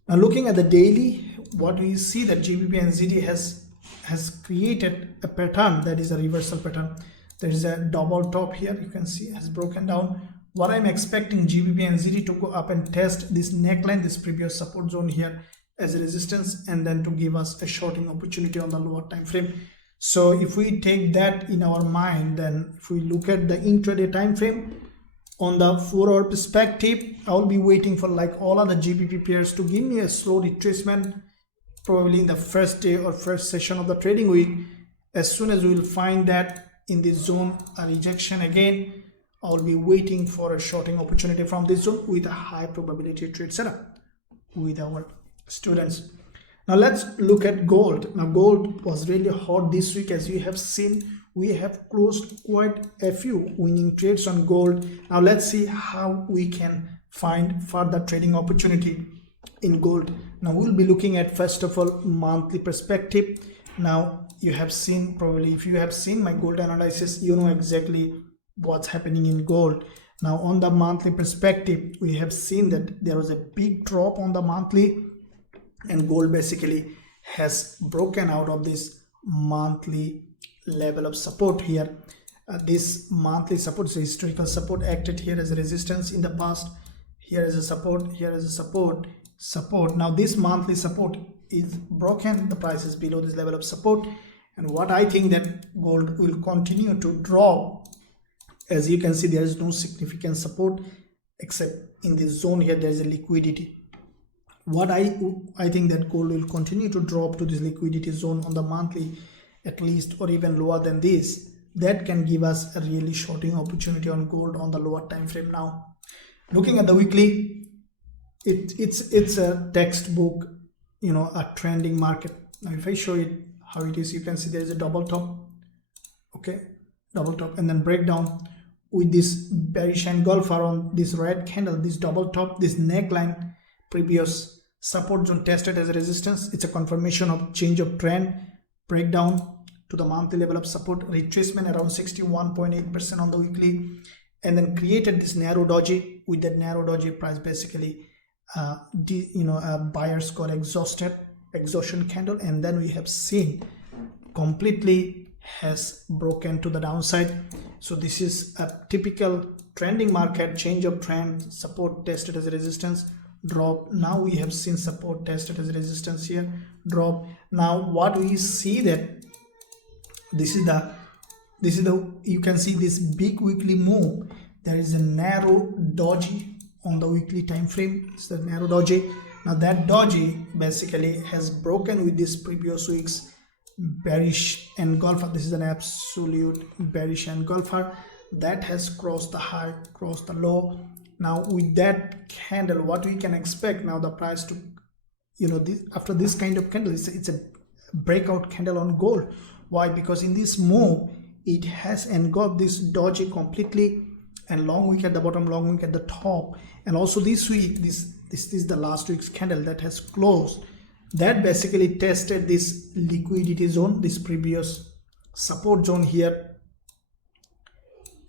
Now looking at the daily, what we see that GBPNZD has created a pattern that is a reversal pattern. There is a double top here, you can see has broken down. What I'm expecting GBPNZD to go up and test this neckline, this previous support zone here as a resistance, and then to give us a shorting opportunity on the lower time frame. So if we take that in our mind, then if we look at the intraday time frame on the 4-hour perspective, I'll be waiting for, like all other GBP pairs, to give me a slow retracement probably in the first day or first session of the trading week. As soon as we will find that in this zone a rejection again, I'll be waiting for a shorting opportunity from this zone with a high probability trade setup with our students. Now let's look at gold. Now gold was really hot this week. As you have seen, we have closed quite a few winning trades on gold. Now let's see how we can find further trading opportunity in gold. Now we'll be looking at first of all monthly perspective. Now you have seen, probably if you have seen my gold analysis, you know exactly what's happening in gold. Now on the monthly perspective, we have seen that there was a big drop on the monthly, and gold basically has broken out of this monthly level of support here. This monthly support is a historical support, acted here as a resistance in the past. Here is a support, here is a support. Now this monthly support is broken, the price is below this level of support, and what I think that gold will continue to drop. As you can see, there is no significant support except in this zone here. There is a liquidity. what I think that gold will continue to drop to this liquidity zone on the monthly at least, or even lower than this. That can give us a really shorting opportunity on gold on the lower time frame. Now looking at the weekly, it's a textbook, you know, a trending market. Now if I show it how it is, you can see there is a double top, okay, double top, and then breakdown with this bearish engulfer on this red candle, this double top, this neckline, previous support zone tested as a resistance. It's a confirmation of change of trend, breakdown to the monthly level of support, retracement around 61.8% on the weekly, and then created this narrow doji. With that narrow doji, price basically buyers got exhaustion candle, and then we have seen completely has broken to the downside. So this is a typical trending market, change of trend, support tested as a resistance, drop. Now we have seen support tested as a resistance here, drop. Now what we see that this is the you can see this big weekly move. There is a narrow doji on the weekly time frame. It's the narrow doji. Now that doji basically has broken with this previous week's bearish engulfer. This is an absolute bearish engulfer that has crossed the high, crossed the low. Now with that candle, what we can expect now, the price to, you know, after this kind of candle, it's a breakout candle on gold. Why? Because in this move it has engulfed this doji completely, and long wick at the bottom, long wick at the top. And also this week, this is the last week's candle that has closed, that basically tested this liquidity zone, this previous support zone here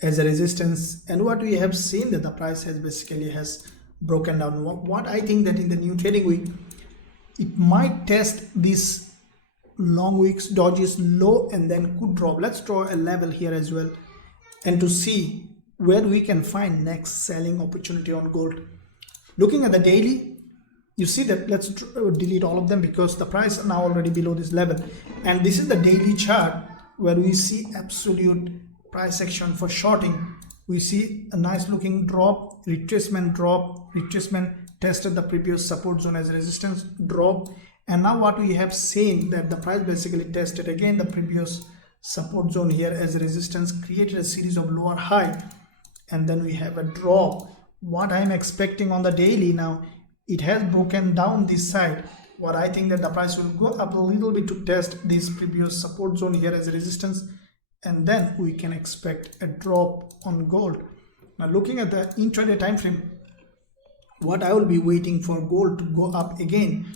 as a resistance. And what we have seen that the price has basically has broken down. What I think that in the new trading week, it might test this long week's doji's low and then could drop. Let's draw a level here as well, and to see where we can find next selling opportunity on gold. Looking at the daily, you see that, let's delete all of them because the price is now already below this level. And this is the daily chart where we see absolute price action for shorting. We see a nice looking drop, retracement, tested the previous support zone as resistance, drop. And now what we have seen that the price basically tested again the previous support zone here as a resistance, created a series of lower high, and then we have a drop. What I'm expecting on the daily now, it has broken down this side. What I think that the price will go up a little bit to test this previous support zone here as a resistance, and then we can expect a drop on gold. Now looking at the intraday time frame, what I will be waiting for gold to go up again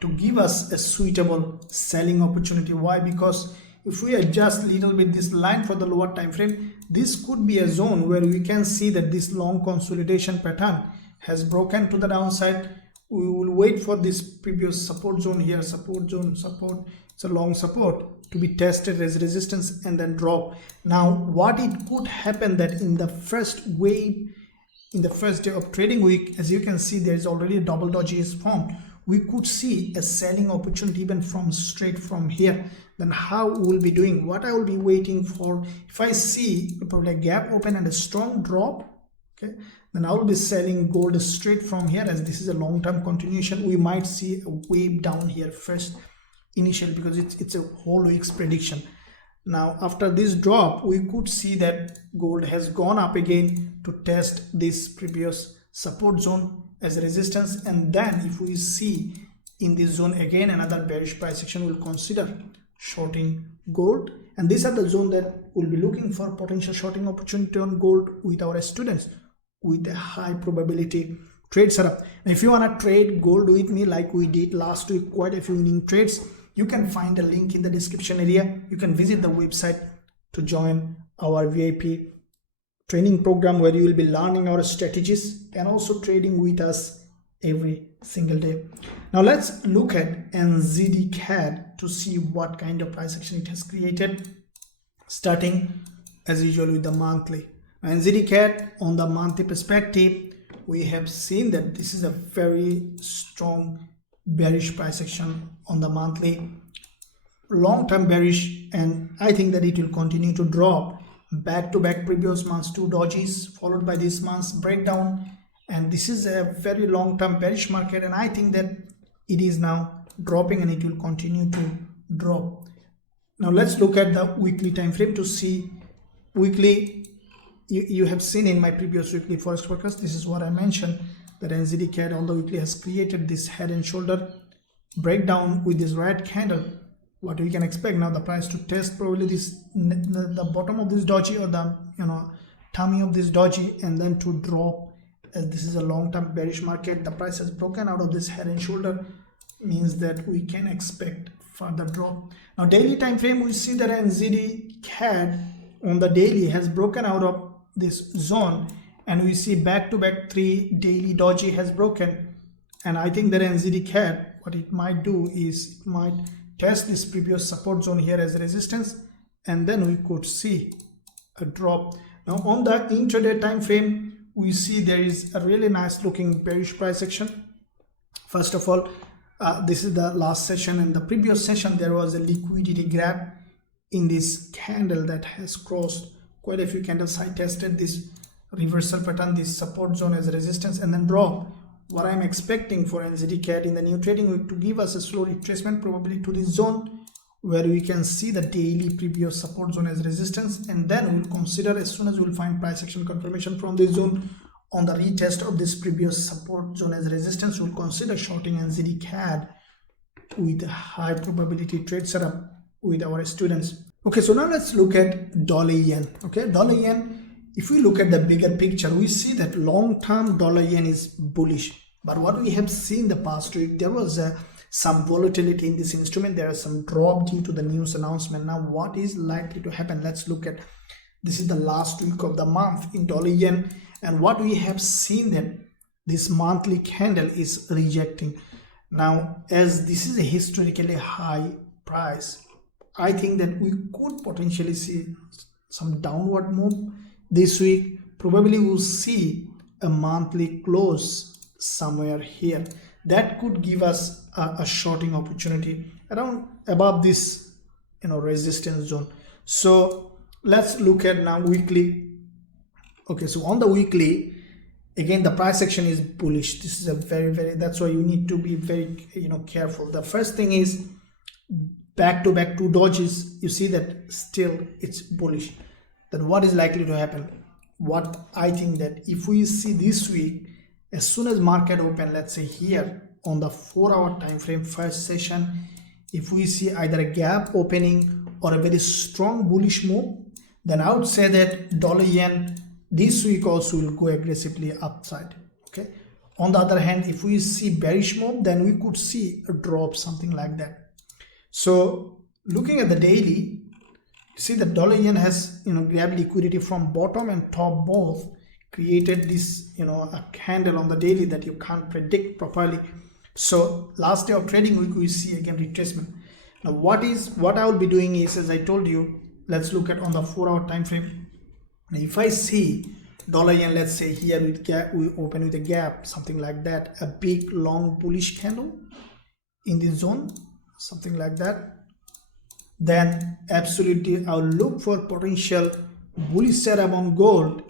to give us a suitable selling opportunity. Why? Because if we adjust a little bit this line for the lower time frame, this could be a zone where we can see that this long consolidation pattern has broken to the downside. We will wait for this previous support zone here, support, it's a long support, to be tested as resistance and then drop. Now what it could happen that in the first wave, in the first day of trading week, as you can see, there is already a double doji is formed. We could see a selling opportunity even from straight from here. Then how we will be doing, what I will be waiting for, if I see probably a gap open and a strong drop, okay, then I will be selling gold straight from here, as this is a long-term continuation. We might see a wave down here first initial, because it's a whole week's prediction. Now after this drop, we could see that gold has gone up again to test this previous support zone as a resistance, and then if we see in this zone again another bearish price action, we'll consider shorting gold. And these are the zone that we'll be looking for potential shorting opportunity on gold with our students with a high probability trade setup. Now if you want to trade gold with me like we did last week, quite a few winning trades, you can find a link in the description area. You can visit the website to join our VIP training program, where you will be learning our strategies and also trading with us every single day. Now let's look at NZDCAD to see what kind of price action it has created, starting as usual with the monthly. NZDCAD, on the monthly perspective, we have seen that this is a very strong bearish price action on the monthly, long-term bearish, and I think that it will continue to drop back to back previous months two dojis, followed by this month's breakdown, and this is a very long-term bearish market, and I think that it is now dropping and it will continue to drop. Now let's look at the weekly time frame to see weekly. You have seen in my previous weekly forex forecast, this is what I mentioned, that NZDCAD on the weekly has created this head and shoulder breakdown with this red candle. What we can expect now, the price to test probably this the bottom of this doji, or the tummy of this doji, and then to drop, as this is a long-term bearish market. The price has broken out of this head and shoulder, means that we can expect further drop. Now daily time frame, we see that NZDCAD on the daily has broken out of this zone, and we see back-to-back 3 daily doji has broken. And I think that NZDCAD, what it might do is it might test this previous support zone here as resistance, and then we could see a drop. Now on the intraday time frame, we see there is a really nice looking bearish price action. First of all, this is the last session. In the previous session, there was a liquidity grab in this candle that has crossed quite a few candles. I tested this reversal pattern, this support zone as a resistance, and then drop. What I'm expecting for NZDCAD in the new trading week to give us a slow retracement probably to this zone, where we can see the daily previous support zone as resistance, and then we'll consider, as soon as we'll find price action confirmation from this zone on the retest of this previous support zone as resistance, we'll consider shorting NZDCAD with a high probability trade setup with our students. Okay, so now let's look at dollar yen. Okay, dollar yen, if we look at the bigger picture, we see that long-term dollar yen is bullish. But what we have seen the past week, there was some volatility in this instrument. There is some drop due to the news announcement. Now, what is likely to happen? Let's look at, this is the last week of the month in dollar yen, and what we have seen that this monthly candle is rejecting. Now, as this is a historically high price, I think that we could potentially see some downward move this week. Probably we'll see a monthly close somewhere here that could give us a shorting opportunity around above this resistance zone. So let's look at now weekly. Okay, so on the weekly, again the price action is bullish. This is a very that's why you need to be very careful. The first thing is back-to-back 2 dojis. You see that still it's bullish. Then what is likely to happen? What I think that if we see this week, as soon as market open, let's say here on the 4-hour time frame, first session, if we see either a gap opening or a very strong bullish move, then I would say that dollar yen this week also will go aggressively upside. Okay, on the other hand, if we see bearish move, then we could see a drop, something like that. So looking at the daily, see the dollar yen has grabbed liquidity from bottom and top both, created this a candle on the daily that you can't predict properly. So last day of trading week, we see again retracement. Now what I will be doing is, as I told you, let's look at on the 4-hour time frame. Now if I see dollar yen, let's say here we open with a gap, something like that, a big long bullish candle in this zone, something like that, then absolutely I'll look for potential bullish setup on gold,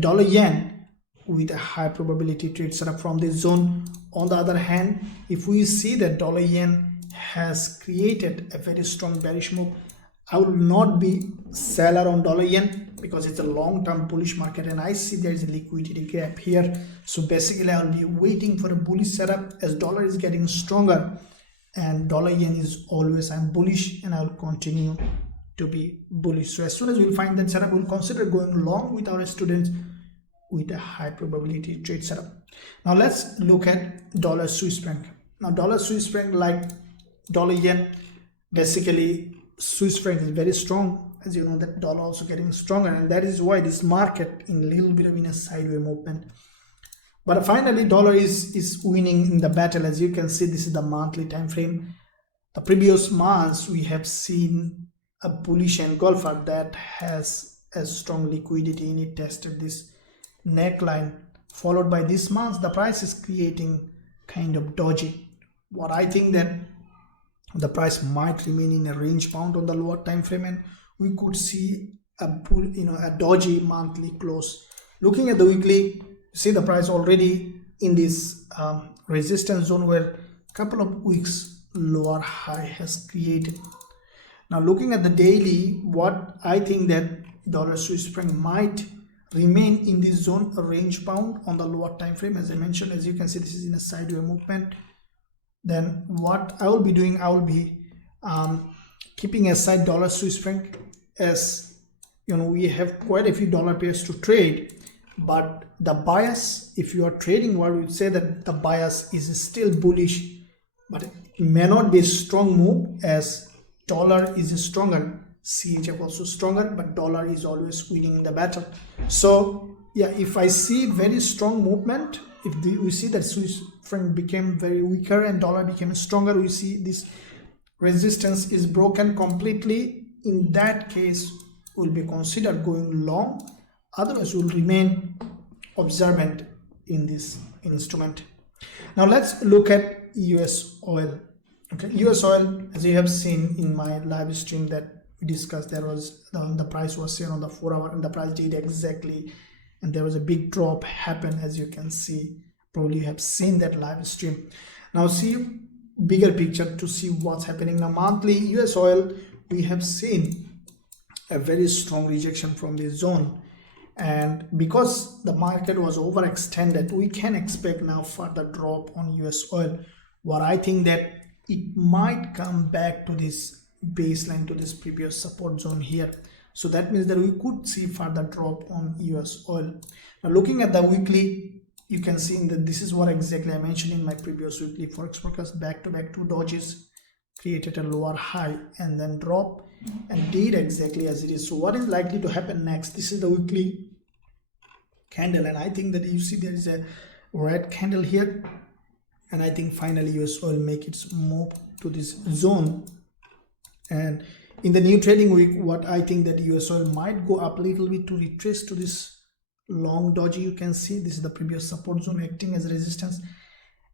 dollar yen, with a high probability trade setup from this zone. On the other hand, if we see that dollar yen has created a very strong bearish move, I will not be seller on dollar yen because it's a long-term bullish market, and I see there is a liquidity gap here. So basically I'll be waiting for a bullish setup as dollar is getting stronger, and dollar yen is always, I'm bullish and I'll continue to be bullish. So as soon as we'll find that setup, we'll consider going long with our students with a high probability trade setup. Now let's look at dollar Swiss franc. Now dollar Swiss franc, like dollar yen, basically Swiss franc is very strong. As you know, that dollar also getting stronger, and that is why this market in a little bit of a sideways movement. But finally dollar is winning in the battle. As you can see, this is the monthly time frame. The previous months we have seen a bullish engulfer that has a strong liquidity in it, tested this neckline, followed by this month the price is creating kind of doji. What I think that the price might remain in a range bound on the lower time frame, and we could see a doji monthly close. Looking at the weekly, See the price already in this resistance zone where a couple of weeks lower high has created. Now looking at the daily, what I think that dollar Swiss franc might remain in this zone range bound on the lower time frame. As I mentioned, as you can see, this is in a sideways movement. Then what I will be doing, I will be keeping aside dollar Swiss franc, as you know we have quite a few dollar pairs to trade, but the bias, if you are trading, what we would say that the bias is still bullish, but it may not be a strong move as dollar is stronger, CHF also stronger, but dollar is always winning the battle. So yeah, if I see very strong movement, if we see that Swiss franc became very weaker and dollar became stronger, we see this resistance is broken completely, in that case will be considered going long, otherwise will remain observant in this instrument. Now let's look at US oil. Okay, US oil, as you have seen in my live stream that we discussed, there was the price was here on the 4 hour and the price did exactly, and there was a big drop happen, as you can see. Probably you have seen that live stream. Now see bigger picture to see what's happening. Now monthly US oil, we have seen a very strong rejection from this zone, and because the market was overextended, we can expect now further drop on US oil. What I think that it might come back to this baseline, to this previous support zone here. So that means that we could see further drop on US oil. Now looking at the weekly, you can see that this is what exactly I mentioned in my previous weekly Forex forecast. Back-to-back two dodges created a lower high and then drop and did exactly as it is. So what is likely to happen next? This is the weekly candle, and I think that you see there is a red candle here, and I think finally US oil make its move to this zone. And in the new trading week, what I think that US oil might go up a little bit to retrace to this long doji. You can see this is the previous support zone acting as resistance,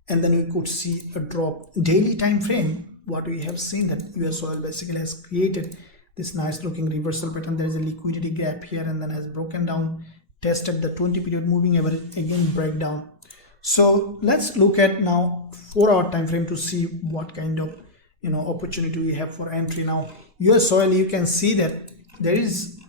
and then we could see a drop. Daily time frame, what we have seen that US oil basically has created this nice looking reversal pattern. There is a liquidity gap here and then has broken down, tested the 20 period moving average, again breakdown. So let's look at now 4 hour time frame to see what kind of opportunity we have for entry. Now US oil, you can see that there is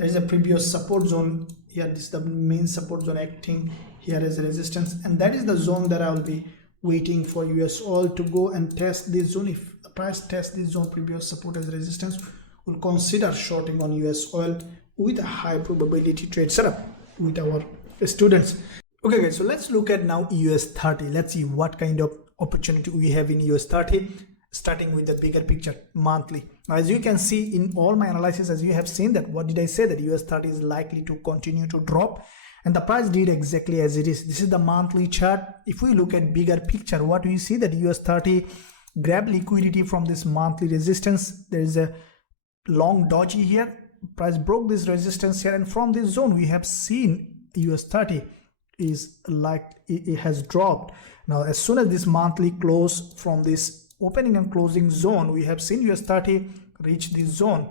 a previous support zone here. This is the main support zone acting here as a resistance, and that is the zone that I will be waiting for US oil to go and test this zone. If the price tests this zone, previous support as resistance, we'll consider shorting on US oil with a high probability trade setup with our students. Okay guys, so let's look at now US30. Let's see what kind of opportunity we have in US30, starting with the bigger picture monthly. Now as you can see in all my analysis, as you have seen that, what did I say, that US30 is likely to continue to drop, and the price did exactly as it is. This is the monthly chart. If we look at bigger picture, what we see that US30 grab liquidity from this monthly resistance. There is a long doji here, price broke this resistance here, and from this zone we have seen US30 is like it has dropped. Now as soon as this monthly close from this opening and closing zone, we have seen US30 reach this zone,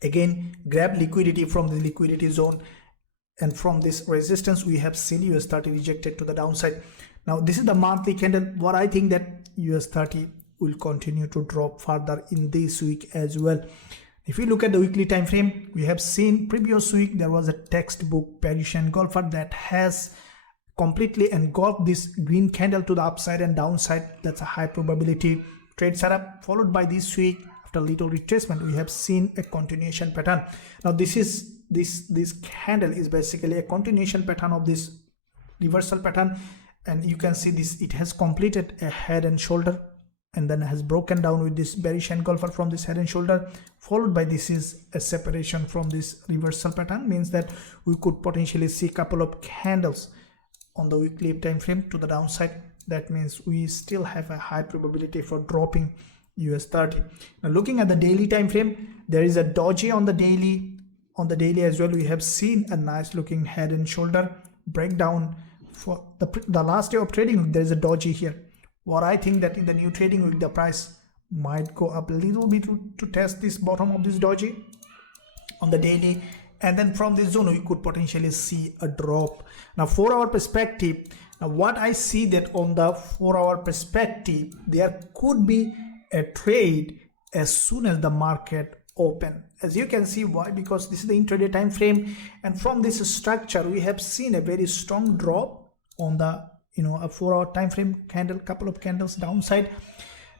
again grab liquidity from the liquidity zone, and from this resistance we have seen US30 rejected to the downside. Now this is the monthly candle. What I think that US30 will continue to drop further in this week as well. If we look at the weekly time frame, we have seen previous week there was a textbook bearish engulfer that has completely engulfed this green candle to the upside and downside. That's a high probability trade setup, followed by this week after little retracement we have seen a continuation pattern. Now this candle is basically a continuation pattern of this reversal pattern, and you can see this, it has completed a head and shoulder and then has broken down with this bearish engulfer from this head and shoulder, followed by this is a separation from this reversal pattern. Means that we could potentially see a couple of candles on the weekly time frame to the downside. That means we still have a high probability for dropping US30. Now looking at the daily time frame, there is a doji on the daily. On the daily as well, we have seen a nice looking head and shoulder breakdown. For the last day of trading week, there is a doji here. What I think that in the new trading week the price might go up a little bit to test this bottom of this doji on the daily, and then from this zone we could potentially see a drop. Now 4-hour perspective, now what I see that on the 4-hour perspective there could be a trade as soon as the market open. As you can see, why? Because this is the intraday time frame, and from this structure we have seen a very strong drop on the a 4-hour time frame candle, couple of candles downside.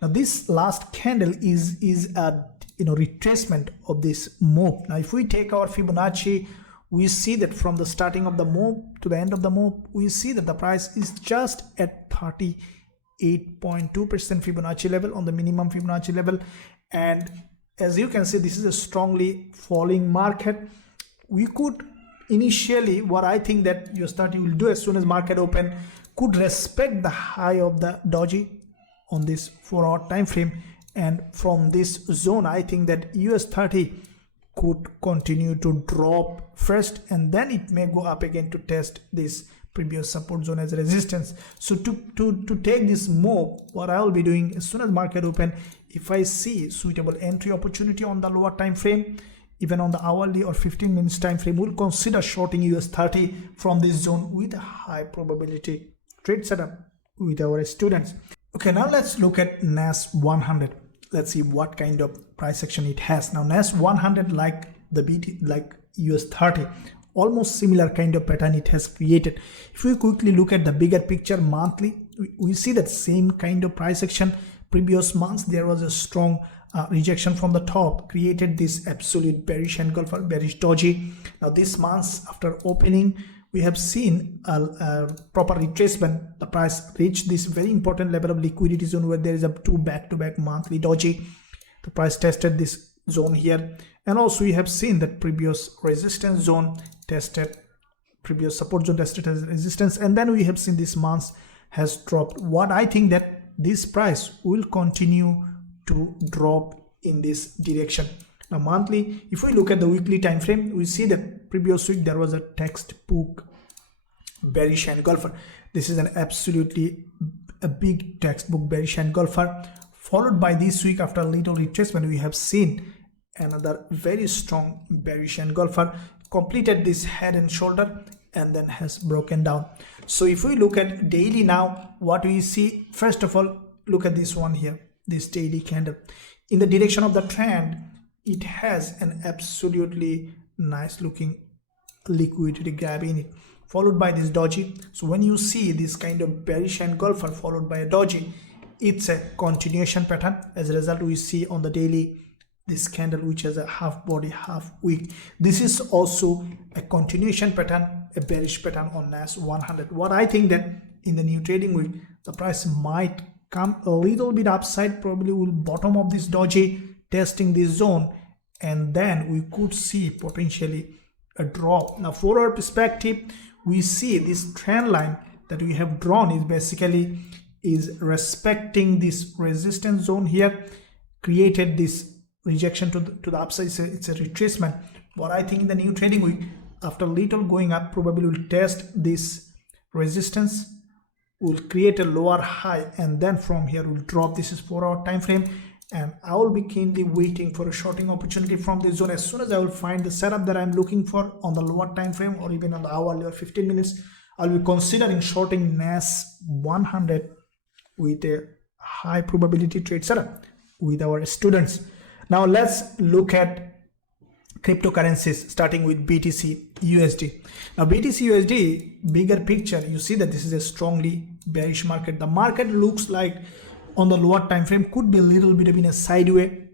Now this last candle is a retracement of this move. Now if we take our Fibonacci, we see that from the starting of the move to the end of the move, we see that the price is just at 38.2% Fibonacci level on the minimum Fibonacci level. And as you can see, this is a strongly falling market. We could initially, what I think that US30 will do as soon as market open, could respect the high of the doji on this 4-hour time frame, and from this zone I think that US30 could continue to drop first, and then it may go up again to test this previous support zone as a resistance. So to take this move, what I will be doing as soon as market open, if I see suitable entry opportunity on the lower time frame, even on the hourly or 15 minutes time frame, we'll consider shorting US30 from this zone with a high probability trade setup with our students. Okay, now let's look at NAS 100. Let's see what kind of price action it has. Now NAS 100, like the like US30, almost similar kind of pattern it has created. If we quickly look at the bigger picture monthly, we see that same kind of price action. Previous months there was a strong rejection from the top, created this absolute bearish engulfer, bearish doji. Now this month after opening, we have seen a proper retracement. The price reached this very important level of liquidity zone where there is a 2 back-to-back monthly doji. The price tested this zone here, and also we have seen that previous resistance zone tested, previous support zone tested as resistance, and then we have seen this month has dropped. What I think that this price will continue to drop in this direction. Now monthly, if we look at the weekly time frame, we see that previous week there was a textbook bearish engulfer. This is an absolutely a big textbook bearish engulfer, followed by this week after a little retracement we have seen another very strong bearish engulfer, completed this head and shoulder and then has broken down. So if we look at daily now, what we see, first of all, look at this one here, this daily candle. In the direction of the trend, it has an absolutely nice looking liquidity grab in it, followed by this doji. So when you see this kind of bearish engulfer followed by a doji, it's a continuation pattern. As a result, we see on the daily this candle which has a half body, half wick. This is also a continuation pattern, a bearish pattern on NAS 100. What I think that in the new trading week, the price might come a little bit upside, probably will bottom of this doji, testing this zone, and then we could see potentially a drop. Now 4-hour perspective, we see this trend line that we have drawn is basically respecting this resistance zone here, created this rejection to the upside. It's a retracement. What I think in the new trading week, after little going up, probably will test this resistance, will create a lower high, and then from here will drop. This is 4-hour time frame, and I will be keenly waiting for a shorting opportunity from this zone. As soon as I will find the setup that I'm looking for on the lower time frame or even on the hourly or 15 minutes, I'll be considering shorting NAS 100 with a high probability trade setup with our students. Now let's look at cryptocurrencies, starting with BTCUSD. Now BTCUSD, bigger picture, you see that this is a strongly bearish market. The market looks like on the lower time frame could be a little bit of in a sideway.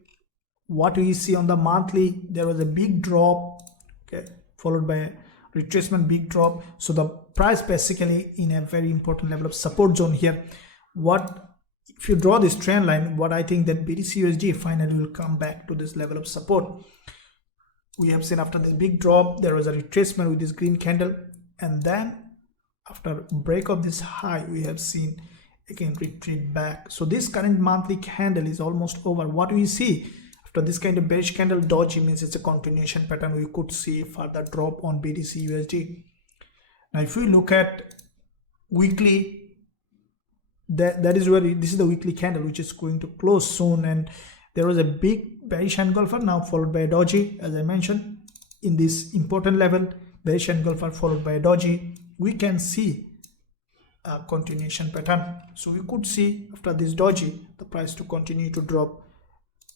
What we see on the monthly, there was a big drop, okay, followed by a retracement, big drop. So the price basically in a very important level of support zone here. If you draw this trend line, what I think that BTCUSD finally will come back to this level of support. We have seen after this big drop, there was a retracement with this green candle, and then after break of this high, we have seen again retreat back. So this current monthly candle is almost over. What we see after this kind of bearish candle doji means it's a continuation pattern. We could see further drop on BTCUSD. Now if we look at weekly, that is where this is the weekly candle which is going to close soon, and there was a big bearish engulfer now followed by a doji, as I mentioned. in this important level, bearish engulfer followed by a doji, we can see a continuation pattern. So we could see after this doji the price to continue to drop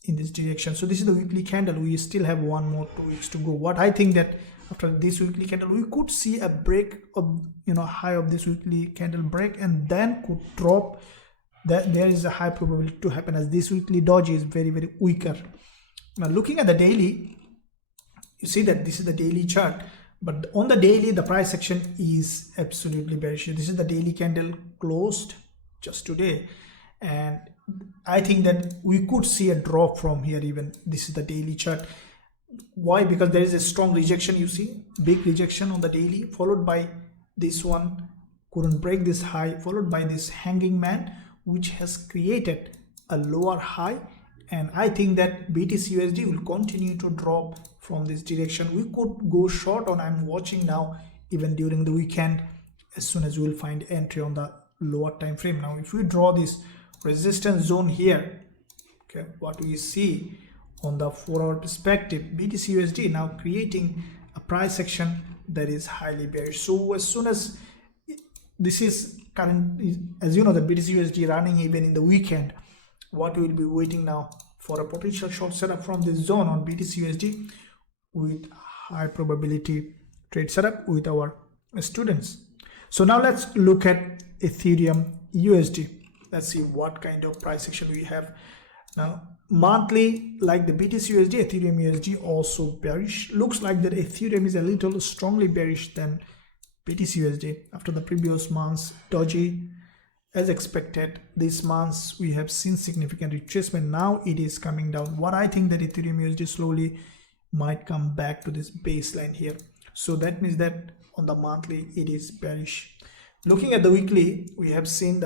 in this direction. So this is the weekly candle. We still have 2 weeks to go. What I think that after this weekly candle we could see a break of high of this weekly candle break, and then could drop. That there is a high probability to happen, as this weekly doji is very weaker. Now looking at the daily, you see that this is the daily chart, but on the daily the price action is absolutely bearish. This is the daily candle closed just today, and I think that we could see a drop from here. Even this is the daily chart. Why? Because there is a strong rejection. You see big rejection on the daily, followed by this one couldn't break this high, followed by this hanging man, which has created a lower high. And I think that BTCUSD will continue to drop from this direction. We could go short on, I'm watching now, even during the weekend, as soon as we will find entry on the lower time frame. Now if we draw this resistance zone here, okay, what we see on the 4-hour perspective, BTCUSD now creating a price action that is highly bearish. So as soon as this is current, as you know, the BTCUSD running even in the weekend, what we will be waiting now for a potential short setup from this zone on BTCUSD with high probability trade setup with our students. So now let's look at Ethereum USD. Let's see what kind of price action we have. Now monthly, like the BTCUSD, Ethereum USD also bearish. Looks like that Ethereum is a little strongly bearish than BTCUSD after the previous month's doji. As expected, this month we have seen significant retracement. Now it is coming down. What I think that Ethereum USD slowly might come back to this baseline here. So that means that on the monthly it is bearish. Looking at the weekly, we have seen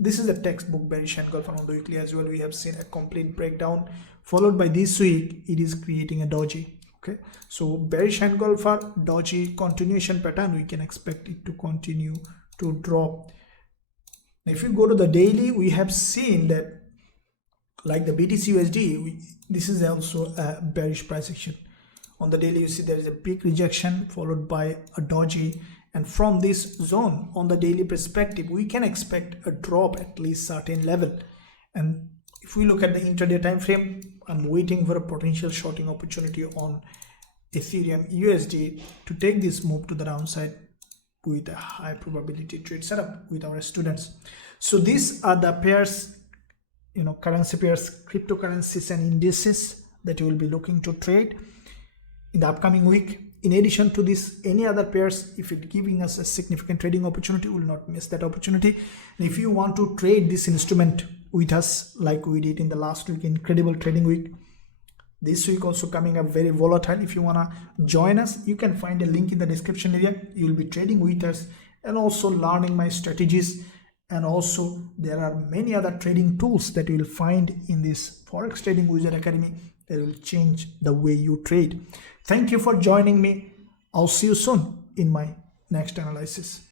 this is a textbook bearish engulfer. On the weekly as well, we have seen a complete breakdown, followed by this week it is creating a doji. Okay, so bearish engulfer, doji, continuation pattern, we can expect it to continue to drop. If you go to the daily, we have seen that like the BTCUSD, this is also a bearish price action. On the daily, you see there is a big rejection followed by a doji, and from this zone on the daily perspective, we can expect a drop at least certain level. And if we look at the intraday time frame, I'm waiting for a potential shorting opportunity on Ethereum USD to take this move to the downside with a high probability trade setup with our students. So these are the pairs, currency pairs, cryptocurrencies and indices that you will be looking to trade in the upcoming week. In addition to this, any other pairs, if it's giving us a significant trading opportunity, we will not miss that opportunity. And if you want to trade this instrument with us like we did in the last week, incredible trading week, this week also coming up very volatile. If you want to join us, you can find a link in the description area. You will be trading with us and also learning my strategies. And also there are many other trading tools that you will find in this Forex Trading Wizard Academy that will change the way you trade. Thank you for joining me. I'll see you soon in my next analysis.